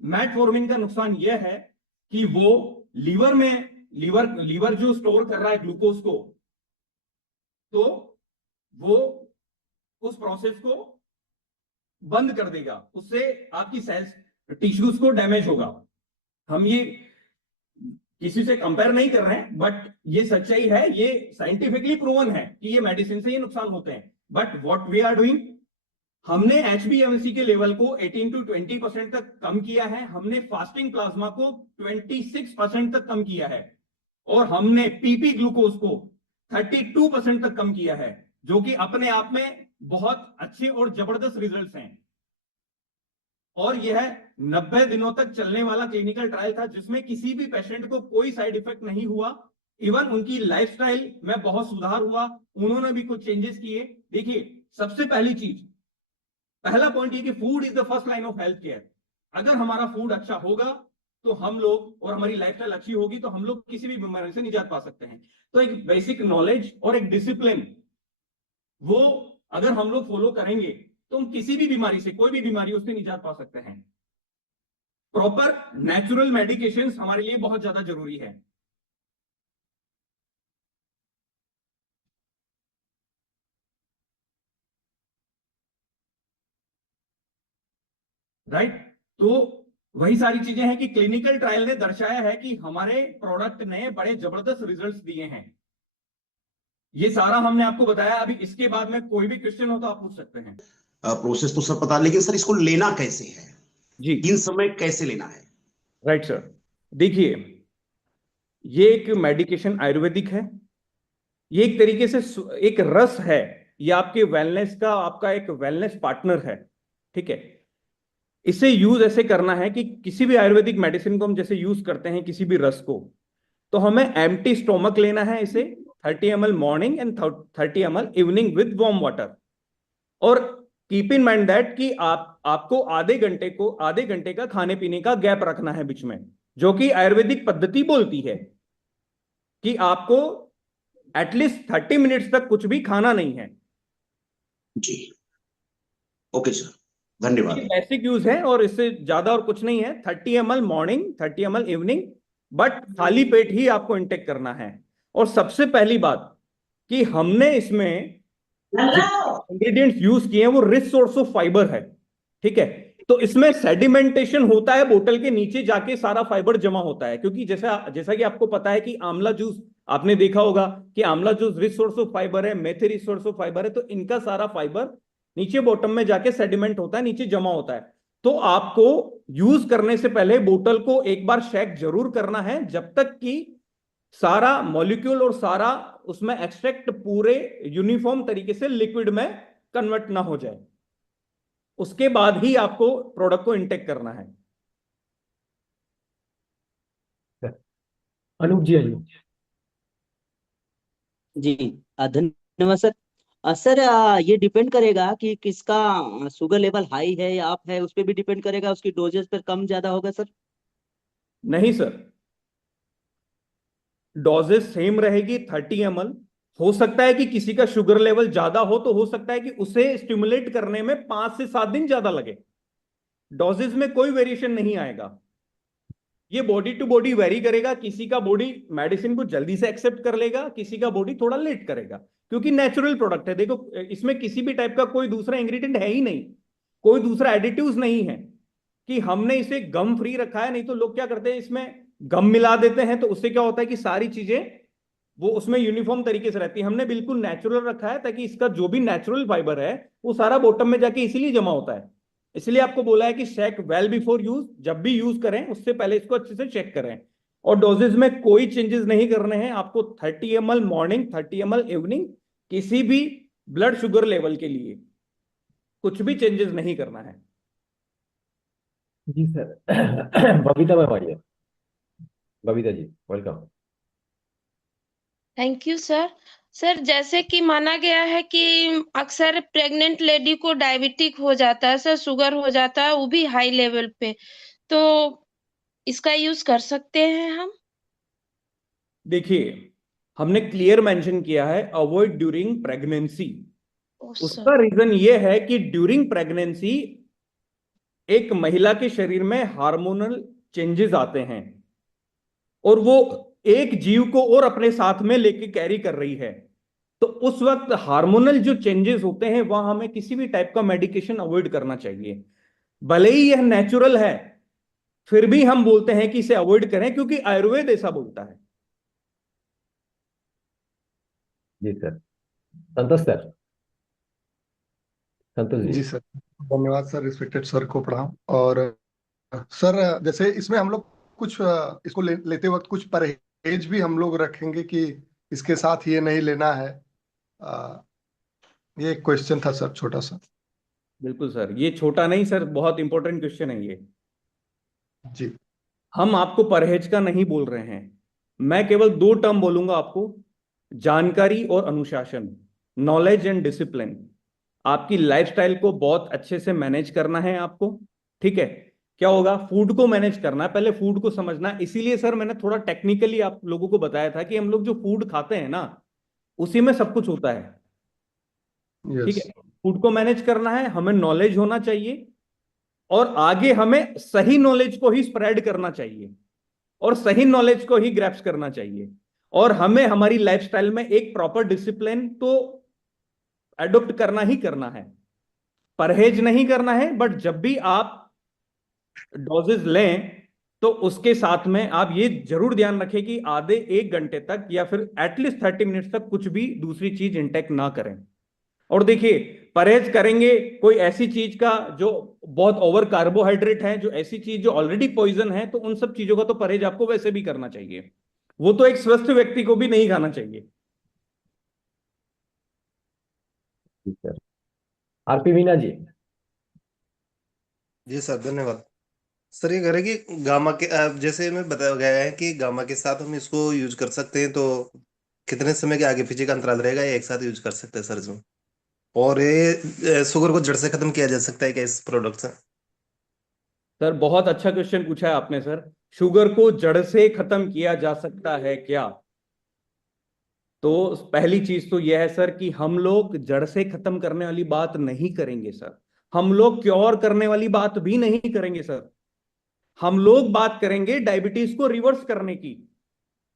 मेटफॉर्मिन का नुकसान यह है कि वो लीवर जो स्टोर कर रहा है ग्लूकोज को, तो वो उस प्रोसेस को बंद कर देगा, उससे आपकी सेल्स टिश्यूज को डैमेज होगा। हम ये किसी से कंपेयर नहीं कर रहे हैं, बट ये सच्चाई है, ये साइंटिफिकली प्रूवन है कि ये मेडिसिन से ये नुकसान होते हैं। But what we are doing, हमने HbA1c के लेवल को 18 to 20% तक कम किया है, हमने फास्टिंग प्लाज्मा को 26% तक कम किया है और हमने PP ग्लूकोज को 32% तक कम किया है, जो कि अपने आप में बहुत अच्छे और जबरदस्त रिजल्ट्स हैं। और यह 90 दिनों तक चलने वाला क्लिनिकल ट्रायल था, जिसमें किसी भी पेशेंट को कोई साइड इफेक्ट नहीं हुआ। इवन उनकी लाइफस्टाइल में बहुत सुधार हुआ, उन्होंने भी कुछ चेंजेस किए। देखिए, सबसे पहली चीज, पहला पॉइंट ये कि food is the first line of health care. अगर हमारा फूड अच्छा होगा तो हम लोग, और हमारी लाइफस्टाइल अच्छी होगी तो हम लोग किसी भी बीमारी से निजात पा सकते हैं। तो एक बेसिक नॉलेज और एक डिसिप्लिन, वो अगर हम लोग फॉलो करेंगे तो हम किसी भी बीमारी से, कोई भी बीमारी उससे निजात पा सकते हैं। प्रॉपर नेचुरल मेडिकेशंस हमारे लिए बहुत ज्यादा जरूरी है। राइट, तो वही सारी चीजें हैं कि क्लिनिकल ट्रायल ने दर्शाया है कि हमारे प्रोडक्ट ने बड़े जबरदस्त रिजल्ट्स दिए हैं। ये सारा हमने आपको बताया। अभी इसके बाद में कोई भी क्वेश्चन हो तो आप पूछ सकते हैं। प्रोसेस तो सर पता, लेकिन सर इसको लेना कैसे है जी, किन समय कैसे लेना है? राइट सर, देखिए ये एक मेडिकेशन आयुर्वेदिक है, ये एक तरीके से एक रस है, ये आपके वेलनेस का, आपका एक वेलनेस पार्टनर है। ठीक है, इसे यूज ऐसे करना है कि किसी भी आयुर्वेदिक मेडिसिन को हम जैसे यूज करते हैं किसी भी रस को, तो हमें एम्प्टी स्टोमक लेना है इसे 30 ml morning and 30 ml evening with warm water. और कीप इन माइंड दैट कि आपको आधे घंटे का खाने पीने का गैप रखना है बीच में, जो कि आयुर्वेदिक पद्धति बोलती है कि आपको एटलीस्ट 30 मिनट्स तक कुछ भी खाना नहीं है। जी, ओके सर, धन्यवाद। ये बेसिक यूज है और इससे ज्यादा और कुछ नहीं है। 30 ml morning, 30 ml evening, but खाली पेट ही आपको इंटेक करना है। और सबसे पहली बात कि हमने इसमें इंग्रेडिएंट्स यूज किए हैं वो रिच सोर्स ऑफ फाइबर है, ठीक है। तो इसमें सेडिमेंटेशन होता है, बोतल के नीचे जाके सारा फाइबर जमा होता है, क्योंकि जैसा जैसा कि आपको पता है कि आंवला जूस आपने देखा होगा कि आंवला juice rich source of fibre है, मेथी रिच सोर्स ऑफ फाइबर है, तो इनका सारा फाइबर नीचे बॉटम में जाके सेडिमेंट होता है, नीचे जमा होता है। तो आपको यूज करने से पहले बोतल को एक बार शेक जरूर करना है, जब तक कि सारा मॉलिक्यूल और सारा उसमें एक्सट्रैक्ट पूरे यूनिफॉर्म तरीके से लिक्विड में कन्वर्ट ना हो जाए। उसके बाद ही आपको प्रोडक्ट को इंटेक करना है। अनूप जी आइए। जी धन्यवाद सर। सर ये डिपेंड करेगा कि किसका शुगर लेवल हाई है या अप है, उस पर भी डिपेंड करेगा, उसकी डोजेस पर कम ज्यादा होगा सर? नहीं सर, डोजेस सेम रहेगी 30 ml। हो सकता है कि किसी का शुगर लेवल ज्यादा हो, तो हो सकता है कि उसे स्टिमुलेट करने में 5 से 7 दिन ज्यादा लगे। डोजेस में कोई वेरिएशन नहीं आएगा, ये बॉडी टू बॉडी वेरी करेगा। किसी का बॉडी मेडिसिन को जल्दी से एक्सेप्ट कर लेगा, किसी का बॉडी थोड़ा लेट करेगा, क्योंकि नेचुरल प्रोडक्ट है। देखो, इसमें किसी भी टाइप का कोई दूसरा इंग्रेडिएंट है ही नहीं, कोई दूसरा एडिटिव्स नहीं है कि हमने इसे गम फ्री रखा है। नहीं तो लोग क्या करते हैं, इसमें गम मिला देते हैं, तो उससे क्या होता है कि सारी चीजें वो उसमें यूनिफॉर्म तरीके से रहती है। हमने बिल्कुल नेचुरल रखा है, ताकि इसका जो भी नेचुरल फाइबर है वो सारा बॉटम में जाके इसीलिए जमा होता है। इसलिए आपको बोला है कि चेक वेल बिफोर यूज, जब भी यूज करें उससे पहले इसको अच्छे से चेक करें। और डोजेज में कोई चेंजेस नहीं करने हैं आपको। 30 ml मॉर्निंग, 30 ml इवनिंग, किसी भी ब्लड शुगर लेवल के लिए कुछ भी चेंजेस नहीं करना है। जी सर। बबीता मैम आइए। Babita ji welcome. Thank you sir. Sir, जैसे कि माना गया है कि अक्सर प्रेग्नेंट लेडी को डायबिटिक हो जाता है सर, शुगर हो जाता है, वो भी हाई लेवल पे, तो इसका यूज कर सकते हैं हम? देखिए, हमने क्लियर मेंशन किया है अवॉइड ड्यूरिंग प्रेगनेंसी। ओ उसका सर। रीजन ये है कि ड्यूरिंग प्रेगनेंसी एक महिला के शरीर में हार्मोनल चेंजेस आते हैं, और वो एक जीव को और अपने साथ में लेके कैरी कर रही है। तो उस वक्त हार्मोनल जो चेंजेस होते हैं, वहां हमें किसी भी टाइप का मेडिकेशन अवॉइड करना चाहिए। भले ही यह नेचुरल है, फिर भी हम बोलते हैं कि इसे अवॉइड करें, क्योंकि आयुर्वेद ऐसा बोलता है। जी सर। संतोष सर। संतोष जी। जी सर, धन्यवाद सर, रिस्पेक्टेड सर को प्रणाम। और सर, जैसे इसमें हम लोग कुछ इसको लेते वक्त कुछ परहेज भी हम लोग रखेंगे कि इसके साथ ये नहीं लेना है। अ, ये एक क्वेश्चन था सर, छोटा सा। बिल्कुल सर, ये छोटा नहीं सर, बहुत इंपॉर्टेंट क्वेश्चन है ये। जी हम आपको परहेज का नहीं बोल रहे हैं, मैं केवल दो टर्म बोलूंगा आपको: जानकारी और अनुशासन, नॉलेज एंड डिसिप्लिन। आपकी लाइफस्टाइल को बहुत अच्छे से मैनेज करना है आपको, ठीक है। क्या होगा, फूड को मैनेज करना है, पहले फूड को समझना है। इसीलिए सर मैंने थोड़ा टेक्निकली आप लोगों को बताया था कि हम लोग जो फूड खाते हैं ना, उसी में सब कुछ होता है, ठीक यस। है। फूड को मैनेज करना है, हमें नॉलेज होना चाहिए, और आगे हमें सही नॉलेज को ही स्प्रेड करना चाहिए, और सही नॉलेज को ही ग्रैप्स करना चाहिए। और हमें हमारी लाइफस्टाइल में एक प्रॉपर डिसिप्लिन तो एडॉप्ट करना ही करना है, परहेज नहीं करना है। बट जब भी आप डोजेज लें, तो उसके साथ में आप ये जरूर ध्यान रखें कि आधे 1 घंटे तक या फिर एटलीस्ट 30 मिनट्स तक कुछ भी दूसरी चीज इंटेक ना करें। और देखिए, परहेज करेंगे कोई ऐसी चीज का जो बहुत ओवर कार्बोहाइड्रेट है, जो ऐसी चीज जो ऑलरेडी पॉइजन है, तो उन सब चीजों का तो परहेज आपको वैसे भी करना चाहिए। वो तो एक स्वस्थ व्यक्ति को भी नहीं खाना चाहिए। जी सर। आरपी मीना जी। जी सर, धन्यवाद। सर, ये कह रहे कि गामा के जैसे में बताया गया है कि गामा के साथ हम इसको यूज कर सकते हैं, तो कितने समय के आगे पीछे का अंतराल रहेगा, या एक साथ यूज कर सकते हैं सर इसमें? और ये शुगर को जड़ से खत्म किया जा सकता है क्या इस प्रोडक्ट से? सर बहुत अच्छा क्वेश्चन पूछा है आपने सर। शुगर को जड़ से खत्म किया जा सकता है क्या? तो पहली चीज तो यह है सर कि हम लोग जड़ से खत्म करने वाली बात नहीं करेंगे सर। हम लोग क्योर करने वाली बात भी नहीं करेंगे सर। हम लोग बात करेंगे डायबिटीज को रिवर्स करने की।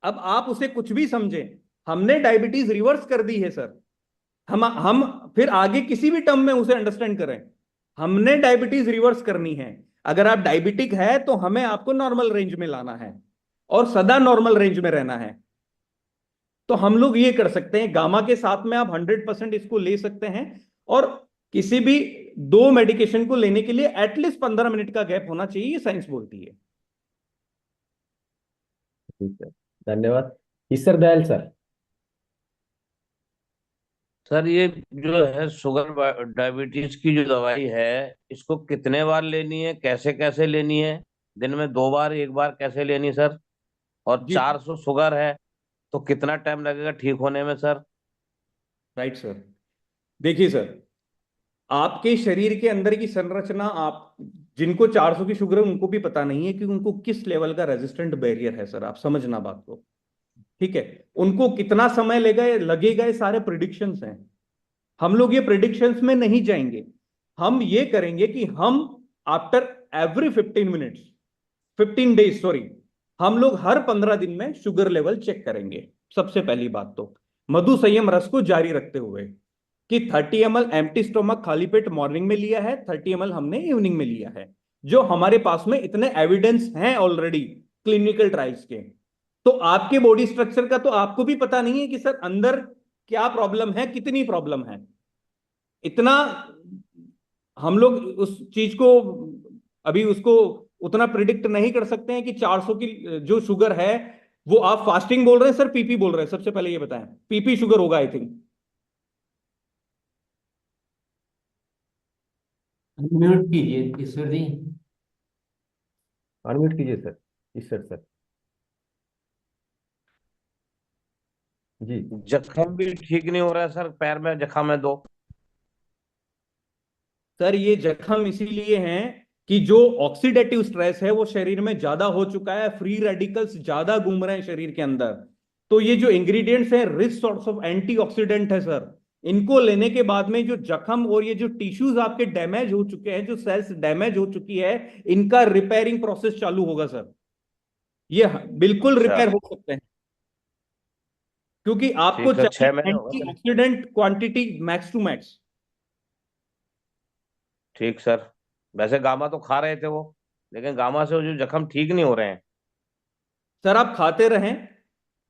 अब आप उसे कुछ भी समझें, हमने डायबिटीज रिवर्स कर दी है सर। हम फिर आगे किसी भी टर्म में उसे अंडरस्टैंड करें, हमने डायबिटीज रिवर्स करनी है। अगर आप डायबिटिक है तो हमें आपको नॉर्मल रेंज में लाना है और सदा नॉर्मल रेंज में रहना है। तो हम लोग ये कर सकते हैं, गामा के साथ में आप 100% इसको ले सकते हैं। और किसी भी दो मेडिकेशन को लेने के लिए एटलीस्ट 15 मिनट का गैप होना चाहिए, ये साइंस बोलती है। ठीक है, धन्यवाद। ईश्वर दयाल सर। सर ये जो है शुगर डायबिटीज की जो दवाई है, इसको कितने बार लेनी है, कैसे कैसे लेनी है? दिन में 2 बार, 1 बार कैसे लेनी सर? और जी 400 शुगर है तो कितना टाइम लगेगा ठीक होने में सर? Right sir. देखिए सर, आपके शरीर के अंदर की संरचना, आप जिनको 400 की शुगर है उनको भी पता नहीं है कि उनको किस लेवल का रेजिस्टेंट बैरियर है सर। आप समझना बात को, ठीक है। उनको कितना समय लगेगा ये सारे प्रिडिक्शंस हैं। हम लोग ये प्रिडिक्शंस में नहीं जाएंगे। हम ये करेंगे कि हम after every 15 minutes, 15 days sorry, हम लोग हर 15 दिन में शुगर लेवल चेक करेंगे। सबसे पहली बात तो मधु संयम रस को जारी रखते हुए कि 30 ml एम्प्टी स्टोमक खाली पेट मॉर्निंग में लिया है, 30 ml हमने इवनिंग में लिया है। जो हमारे पास में इतने एविडेंस हैं ऑलरेडी क्लिनिकल ट्रायल्स के। तो आपके बॉडी स्ट्रक्चर का तो आपको भी पता नहीं है कि सर अंदर क्या प्रॉब्लम है, कितनी प्रॉब्लम है। इतना हम लोग उस चीज को अभी उसको उतना प्रिडिक्ट नहीं कर सकते हैं कि 400 की जो शुगर है वो आप फास्टिंग बोल रहे हैं सर, पीपी बोल रहे हैं? सबसे पहले ये बताएं, पीपी शुगर होगा आई थिंक। म्यूट कीजिए ईश्वर जी। अनम्यूट कीजिए सर, ईश्वर सर जी। जख्म भी ठीक नहीं हो रहा है सर, पैर में जख्म है 2। सर ये जख्म इसीलिए हैं कि जो ऑक्सीडेटिव स्ट्रेस है वो शरीर में ज्यादा हो चुका है, फ्री रेडिकल्स ज्यादा घूम रहे हैं शरीर के अंदर। तो ये जो इंग्रेडिएंट्स हैं रिच सॉर्ट्स ऑफ एंटीऑक्सीडेंट है सर। इनको लेने के बाद में जो जख्म और ये जो टिश्यूज आपके डैमेज हो चुके हैं, जो सेल्स डैमेज हो चुकी है, इनका रिपेयरिंग प्रोसेस चालू होगा सर। ये बिल्कुल अच्छा रिपेयर हो सकते हैं, क्योंकि आपको ठीक है, 6 चाहिए महीने होगा sir. Antioxidant quantity max to max. ठीक सर। वैसे गामा तो खा रहे थे वो, लेकिन गामा से वो जो जख्म ठीक नहीं हो रहे हैं। सर आप खाते रहें,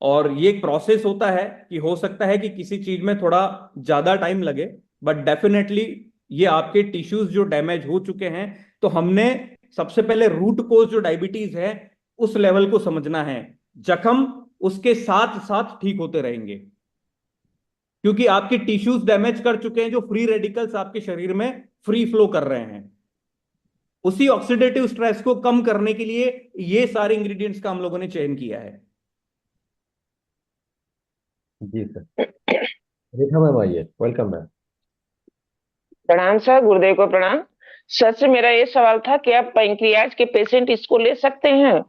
और ये एक प्रोसेस होता है कि हो सकता है कि किसी चीज में थोड़ा ज्यादा टाइम लगे, बट डेफिनेटली ये आपके टिश्यूज जो डैमेज हो चुके हैं, तो हमने सबसे पहले रूट कोज जो डायबिटीज है उस लेवल को समझना है। जख्म उसके साथ साथ ठीक होते रहेंगे, क्योंकि आपके टिश्यूज डैमेज कर चुके हैं, जो फ्री रेडिकल्स आपके शरीर में फ्री फ्लो कर रहे हैं। उसी ऑक्सीडेटिव स्ट्रेस को कम करने के लिए ये सारे इंग्रेडिएंट्स का हम लोगों ने चयन किया है। जी सर। रेखा मैम आइए, वेलकम मैम। प्रणाम सर, गुरुदेव को प्रणाम। सर से मेरा ये सवाल था कि आप पैंक्रियाज के पेशेंट इसको ले सकते हैं?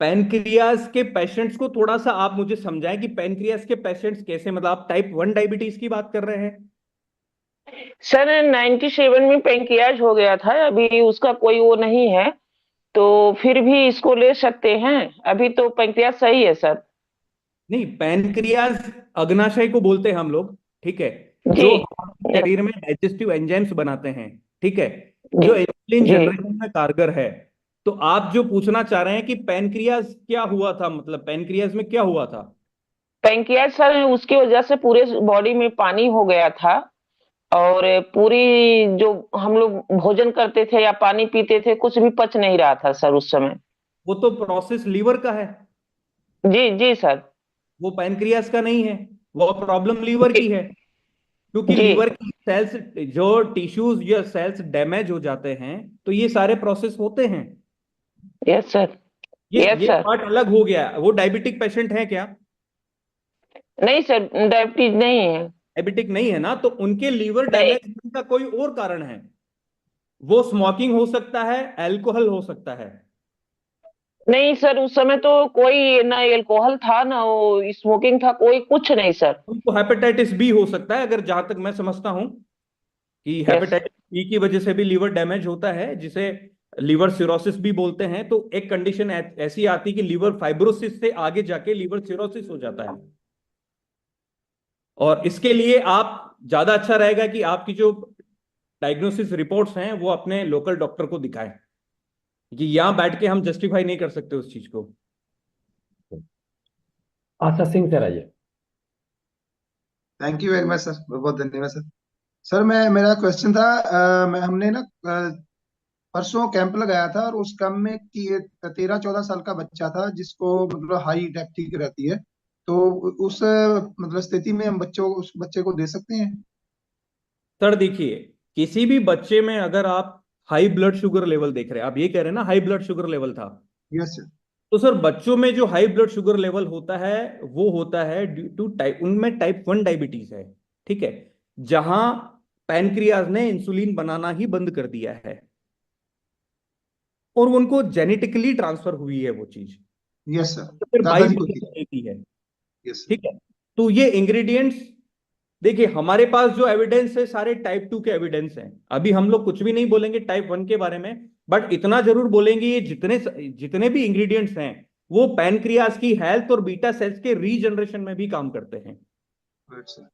पैनक्रियाज के पेशेंट्स को थोड़ा सा आप मुझे समझाएं कि पैनक्रियाज के पेशेंट्स कैसे, मतलब आप टाइप 1 डायबिटीज की बात कर रहे हैं? सर 97 में पैंक्रियाज हो गया था, अभी उसका कोई वो नहीं है, तो फिर भी इसको ले सकते हैं? अभी तो पैंक्रियाज सही है सर। नहीं, पैनक्रियाज अग्नाशय को बोलते हैं हम लोग, ठीक है, जी जो हमारे शरीर में डाइजेस्टिव एंजाइम्स बनाते हैं, ठीक है, जो इंसुलिन जी जनरेशन में कारगर है। तो आप जो पूछना चाह रहे हैं कि पैनक्रियाज क्या हुआ था, मतलब पैनक्रियाज में क्या हुआ था? पैंक्रियाज सर उसकी वजह से पूरे बॉडी में पानी हो गया था, और पूरी जो हम लोग भोजन करते थे या पानी पीते थे कुछ भी पच नहीं रहा था सर उस समय। वो तो प्रोसेस लीवर का है, जी जी सर। वो पैनक्रियाज का नहीं है। वो प्रॉब्लम लीवर की है, क्योंकि जी लीवर की सेल्स, जो टिश्यूज या सेल्स डैमेज हो जाते हैं, तो ये सारे प्रोसेस होते हैं। Yes sir. यस ये सर। पार्ट अलग हो गया। वो डायबिटिक पेशेंट है क्या? नहीं सर, डायबिटीज नहीं है। डायबिटिक नहीं है ना, तो उनके लीवर नहीं डैमेज का कोई और कारण है। वो स्मोकिंग हो सकता है, अल्कोहल हो सकता है। नहीं सर, उस समय तो कोई ना अल्कोहल था ना वो स्मोकिंग था, कोई कुछ नहीं सर। उनको हेपेटाइटिस बी हो सकता है, अगर जहां तक मैं समझता हूं कि यस। हेपेटाइटिस बी की वजह से भी लीवर डैमेज होता है, जिसे लीवर सिरोसिस भी बोलते हैं। तो एक कंडीशन ऐसी आती है कि लीवर फाइब्रोसिस से आगे जाके लीवर सिरोसिस हो जाता है। और इसके लिए आप ज्यादा अच्छा रहेगा कि आपकी जो डायग्नोसिस रिपोर्ट्स हैं वो अपने लोकल डॉक्टर को दिखाएं, कि यहां बैठ के हम जस्टिफाई नहीं कर सकते उस चीज को। आशा सिंह सर आइए। Thank you very much sir, बहुत बहुत धन्यवाद सर। सर मैं मेरा क्वेश्चन था, मैं हमने ना परसों कैंप लगाया था, और उस कैंप में 13-14 साल का बच्चा था जिसको मतलब हाई डायबिटीज रहती है। तो उस मतलब स्थिति में हम उस बच्चे को दे सकते हैं? सर देखिए, किसी भी बच्चे में अगर आप हाई ब्लड शुगर लेवल देख रहे हैं, आप ये कह रहे हैं ना हाई ब्लड शुगर लेवल था, यस सर। तो सर बच्चों में जो हाई ब्लड शुगर लेवल होता है वो होता है ड्यू टू टाइप, उनमें टाइप 1 डायबिटीज है। ठीक है, जहां पैनक्रियाज ने इंसुलिन बनाना ही बंद कर दिया है और उनको जेनेटिकली ट्रांसफर हुई है वो चीज, यस सर, तो फिर बाई दादाजी को थी। देती है। यस ठीक है, तो ये इंग्रेडिएंट्स देखिए, हमारे पास जो एविडेंस है सारे टाइप 2 के एविडेंस हैं। अभी हम लोग कुछ भी नहीं बोलेंगे टाइप 1 के बारे में, बट इतना जरूर बोलेंगे ये जितने जितने भी इंग्रेडिएंट्स हैं वो पैनक्रियाज की हेल्थ और बीटा सेल्स के रीजनरेशन में भी काम करते हैं। सर।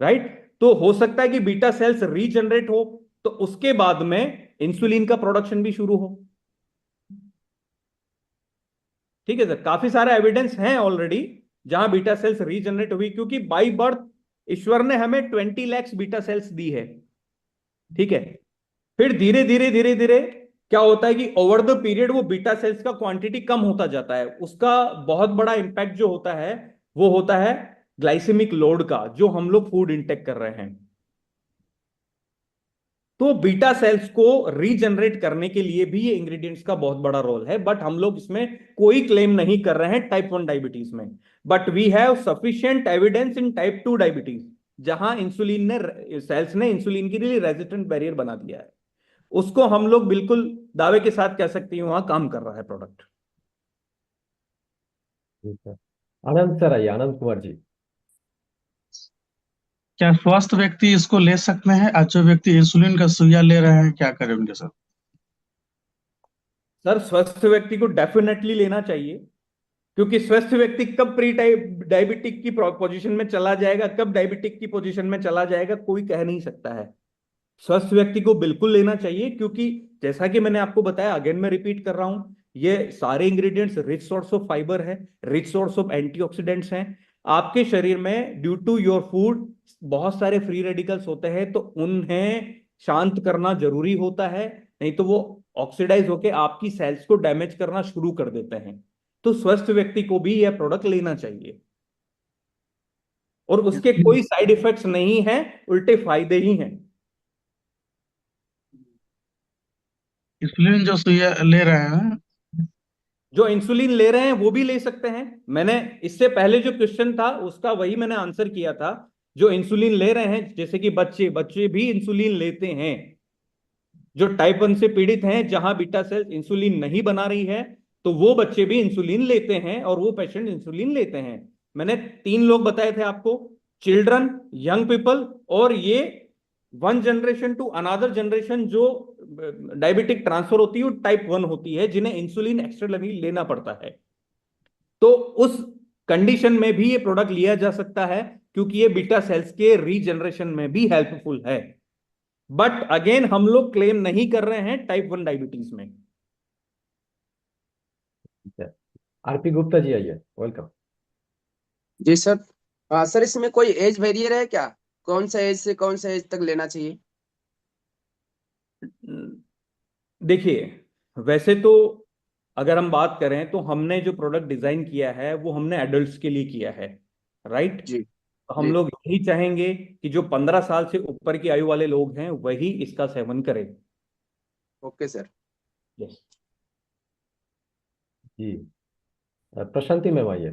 राइट, तो हो सकता है कि बीटा सेल्स रीजनरेट हो तो उसके बाद में इंसुलिन का प्रोडक्शन भी शुरू हो। ठीक है सर, काफी सारा एविडेंस है ऑलरेडी जहां बीटा सेल्स रीजनरेट हुई, क्योंकि बाई बर्थ ईश्वर ने हमें 20 लाख बीटा सेल्स दी है। ठीक है, फिर धीरे धीरे धीरे धीरे क्या होता है कि ओवर द पीरियड वो बीटा सेल्स का क्वांटिटी कम होता जाता है। उसका बहुत बड़ा इंपैक्ट जो होता है वो होता है ग्लाइसेमिक लोड का, जो हम लोग फूड इंटेक कर रहे हैं। तो बीटा सेल्स को रीजनरेट करने के लिए भी ये इंग्रेडिएंट्स का बहुत बड़ा रोल है, बट हम लोग इसमें कोई क्लेम नहीं कर रहे हैं टाइप 1 डायबिटीज में। But we have sufficient evidence in type 2 diabetes, जहां इंसुलिन ने सेल्स ने इंसुलिन के लिए रेजिस्टेंट बैरियर बना दिया है। उसको हम लोग बिल्कुल दावे के साथ कह सकते हैं वहां काम कर रहा है प्रोडक्ट। ठीक है, आनंद सर आइए, आनंद कुमार जी। क्या स्वस्थ व्यक्ति इसको ले सकते हैं? आज जो व्यक्ति इंसुलिन का सुइया ले रहे हैं, क्या करें उनके साथ? सर स्वस्थ व्यक्ति को डेफिनेटली लेना चाहिए, क्योंकि स्वस्थ व्यक्ति कब प्री डायबिटिक की पोजीशन में चला जाएगा, कब डायबिटिक की पोजीशन में चला जाएगा, कोई कह नहीं सकता है। स्वस्थ व्यक्ति को बिल्कुल लेना चाहिए, क्योंकि जैसा कि मैंने आपको बताया, अगेन मैं रिपीट कर रहा हूं, ये सारे ingredients rich source of fibre है, रिच सोर्स ऑफ एंटीऑक्सीडेंट्स हैं। आपके शरीर में ड्यू टू योर फूड बहुत सारे फ्री रेडिकल्स होते हैं, तो उन्हें शांत करना जरूरी होता है, नहीं तो वो ऑक्सीडाइज होकर आपकी सेल्स को डैमेज करना शुरू कर देते हैं। तो स्वस्थ व्यक्ति को भी यह प्रोडक्ट लेना चाहिए, और उसके कोई साइड इफेक्ट्स नहीं है, उल्टे फायदे ही हैं। इंसुलिन जो सुइया ले रहे हैं, जो इंसुलिन ले रहे हैं वो भी ले सकते हैं। मैंने इससे पहले जो क्वेश्चन था उसका वही मैंने आंसर किया था। जो इंसुलिन ले रहे हैं, जैसे कि बच्चे बच्चे भी इंसुलिन लेते हैं। जो टाइप 1 से पीड़ित हैं, जहां बीटा सेल्स इंसुलिन नहीं बना रही है, तो वो बच्चे भी इंसुलिन लेते हैं और वो पेशेंट इंसुलिन लेते हैं। मैंने 3 लोग बताए थे आपको, चिल्ड्रन, यंग पीपल, और ये 1 जनरेशन टू अनदर जनरेशन जो डायबिटिक ट्रांसफर होती है वो टाइप 1 होती है, जिन्हें इंसुलिन एक्स्ट्राली लेना पड़ता है। तो उस कंडीशन में भी ये प्रोडक्ट लिया जा सकता है, क्योंकि ये बीटा सेल्स के रीजनरेशन में भी हेल्पफुल है। बट अगेन हम लोग क्लेम नहीं कर रहे हैं टाइप 1 डायबिटीज में। आरपी गुप्ता जी आइए, वेलकम। जी सर। सर इसमें कोई एज वेरियर है क्या? कौन सा एज से कौन सा एज तक लेना चाहिए? देखिए, वैसे तो अगर हम बात करें तो हमने जो प्रोडक्ट डिजाइन किया है वो हमने एडल्ट्स के लिए किया है, राइट। जी तो हम जी लोग यही चाहेंगे कि जो 15 साल से ऊपर की आयु वाले लोग हैं वही इसका सेवन करें। Okay sir. यस। जी प्रशांति मैम आइए।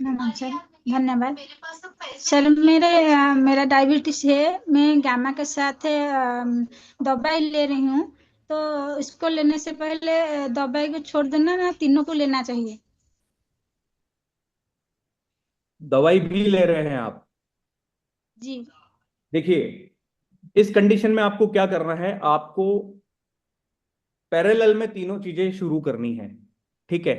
सर धन्यवाद। सर मेरा डायबिटीज है, मैं गामा के साथ दवाई ले रही हूँ, तो इसको लेने से पहले दवाई को छोड़ देना ना, तीनों को लेना चाहिए? दवाई भी ले रहे हैं आप? जी। देखिए, इस कंडीशन में आपको क्या करना है, आपको पैरेलल में तीनों चीजें शुरू करनी है। ठीक है,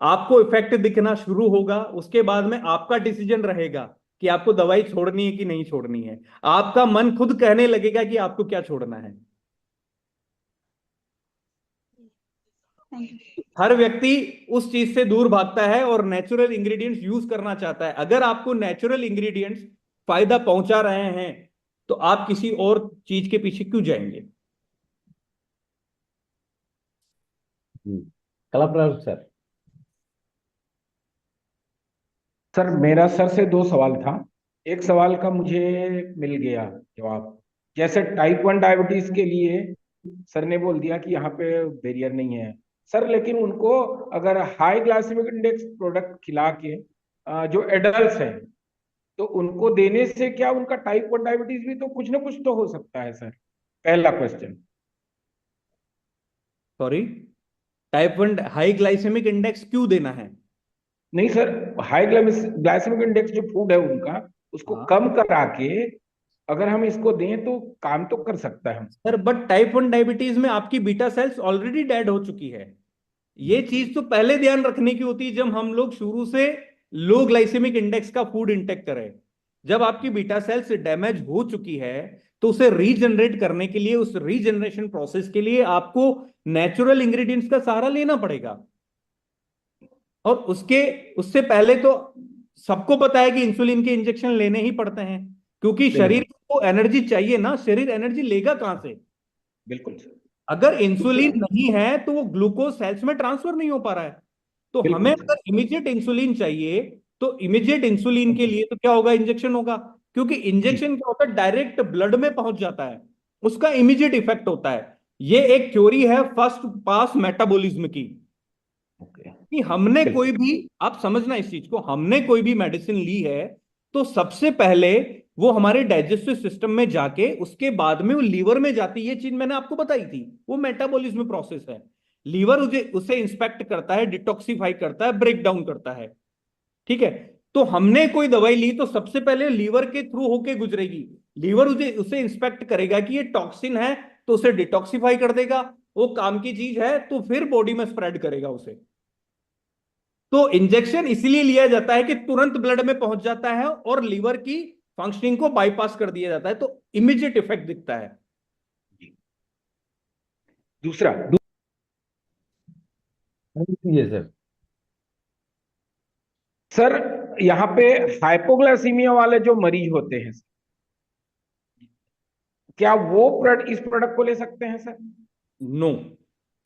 आपको इफेक्ट दिखना शुरू होगा, उसके बाद में आपका डिसीजन रहेगा कि आपको दवाई छोड़नी है कि नहीं छोड़नी है। आपका मन खुद कहने लगेगा कि आपको क्या छोड़ना है। हर व्यक्ति उस चीज से दूर भागता है और नेचुरल इंग्रेडिएंट्स यूज करना चाहता है। अगर आपको नेचुरल इंग्रेडिएंट्स फायदा पहुंचा रहे हैं तो आप किसी और चीज के पीछे क्यों जाएंगे? कलाप्राण सर। सर मेरा सर से 2 सवाल था। एक सवाल का मुझे मिल गया जवाब। जैसे टाइप 1 डायबिटीज के लिए सर ने बोल दिया कि यहाँ पे बैरियर नहीं है सर, लेकिन उनको अगर हाई ग्लाइसेमिक इंडेक्स प्रोडक्ट खिला के जो एडल्ट हैं तो उनको देने से क्या उनका टाइप 1 डायबिटीज भी तो कुछ ना कुछ तो हो सकता है सर? पहला question. Sorry, type 1 high glycemic index क्यों देना है? नहीं सर, हाई ग्लाइसेमिक इंडेक्स जो फूड है उनका, उसको कम करा के अगर हम इसको दें तो काम तो कर सकता है हम। सर बट टाइप 1 डायबिटीज में आपकी बीटा सेल्स ऑलरेडी डेड हो चुकी है। ये चीज तो पहले ध्यान रखने की होती है जब हम लोग शुरू से लो ग्लाइसेमिक इंडेक्स का फूड इंटेक करें। जब आपकी बीटा सेल्स डैमेज हो चुकी है तो उसे रीजनरेट करने के लिए, उस रीजनरेशन प्रोसेस के लिए आपको नेचुरल इंग्रेडिएंट्स का सहारा लेना पड़ेगा। और उससे पहले तो सबको पता है कि इंसुलिन के इंजेक्शन लेने ही पड़ते हैं, क्योंकि शरीर को एनर्जी चाहिए ना। शरीर एनर्जी लेगा कहां से? बिल्कुल। अगर इंसुलिन नहीं है तो वो ग्लूकोज सेल्स में ट्रांसफर नहीं हो पा रहा है। तो हमें अगर इमीडिएट इंसुलिन चाहिए तो इमीडिएट इंसुलिन के लिए तो क्या होगा? इंजेक्शन होगा, क्योंकि इंजेक्शन क्या होता है? डायरेक्ट ब्लड में पहुंच जाता है, उसका इमीडिएट इफेक्ट होता है। ये एक थ्योरी है फर्स्ट पास मेटाबॉलिज्म की, कि हमने कोई भी, आप समझना इस चीज को, हमने कोई भी मेडिसिन ली है तो सबसे पहले वो हमारे डाइजेस्टिव सिस्टम में जाके उसके बाद में वो लीवर में जाती है। ये चीज मैंने आपको बताई थी, वो मेटाबॉलिज्म प्रोसेस है। लीवर उसे इंस्पेक्ट करता है, डिटॉक्सिफाई करता है, ब्रेक डाउन करता है। ठीक है, तो हमने कोई दवाई ली तो सबसे पहले लीवर के थ्रू होके गुजरेगी। लीवर उसे इंस्पेक्ट करेगा कि ये टॉक्सिन है तो उसे डिटॉक्सिफाई कर देगा, वो काम की चीज है तो फिर बॉडी में स्प्रेड करेगा उसे। तो इंजेक्शन इसलिए लिया जाता है कि तुरंत ब्लड में पहुंच जाता है और लीवर की फंक्शनिंग को बाईपास कर दिया जाता है, तो इमीडिएट इफेक्ट दिखता है। दूसरा सर सर यहाँ पे हाइपोग्लाइसीमिया वाले जो मरीज होते हैं क्या वो इस प्रोडक्ट को ले सकते हैं सर? नो,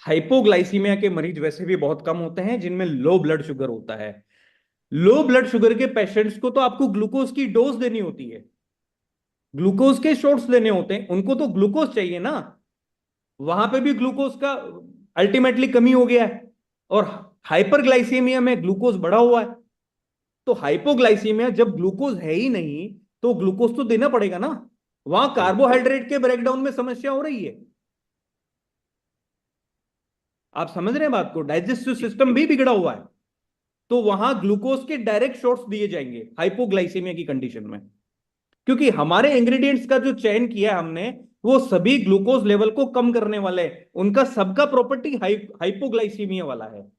हाइपोग्लाइसीमिया के मरीज वैसे भी बहुत कम होते हैं जिनमें लो ब्लड शुगर होता है। लो ब्लड शुगर के पेशेंट्स को तो आपको ग्लूकोज की डोज देनी होती है, ग्लूकोज के शॉट्स लेने होते हैं, उनको तो ग्लूकोज चाहिए ना। वहां पे भी ग्लूकोज का अल्टीमेटली कमी हो गया है और हाइपरग्लाइसीमिया में ग्लूकोज बढ़ा हुआ है। तो हाइपोग्लाइसीमिया जब ग्लूकोज है ही नहीं तो ग्लूकोज तो देना पड़ेगा ना। वहां कार्बोहाइड्रेट के ब्रेकडाउन में समस्या हो रही है। आप समझ रहे हैं बात को? डाइजेस्टिव सिस्टम भी बिगड़ा हुआ है, तो वहां ग्लूकोज के डायरेक्ट शॉट्स दिए जाएंगे हाइपोग्लाइसीमिया की कंडीशन में, क्योंकि हमारे इंग्रेडिएंट्स का जो चयन किया है हमने वो सभी ग्लूकोज लेवल को कम करने वाले हैं। उनका सबका प्रॉपर्टी हाइपोग्लाइसीमिया वाला है।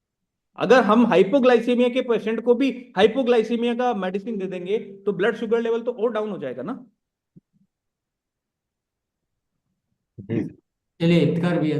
अगर हम हाइपोग्लाइसीमिया के पेशेंट को भी हाइपोग्लाइसीमिया का मेडिसिन दे देंगे तो ब्लड शुगर लेवल तो और डाउन हो जाएगा ना। चलिए इतकार भी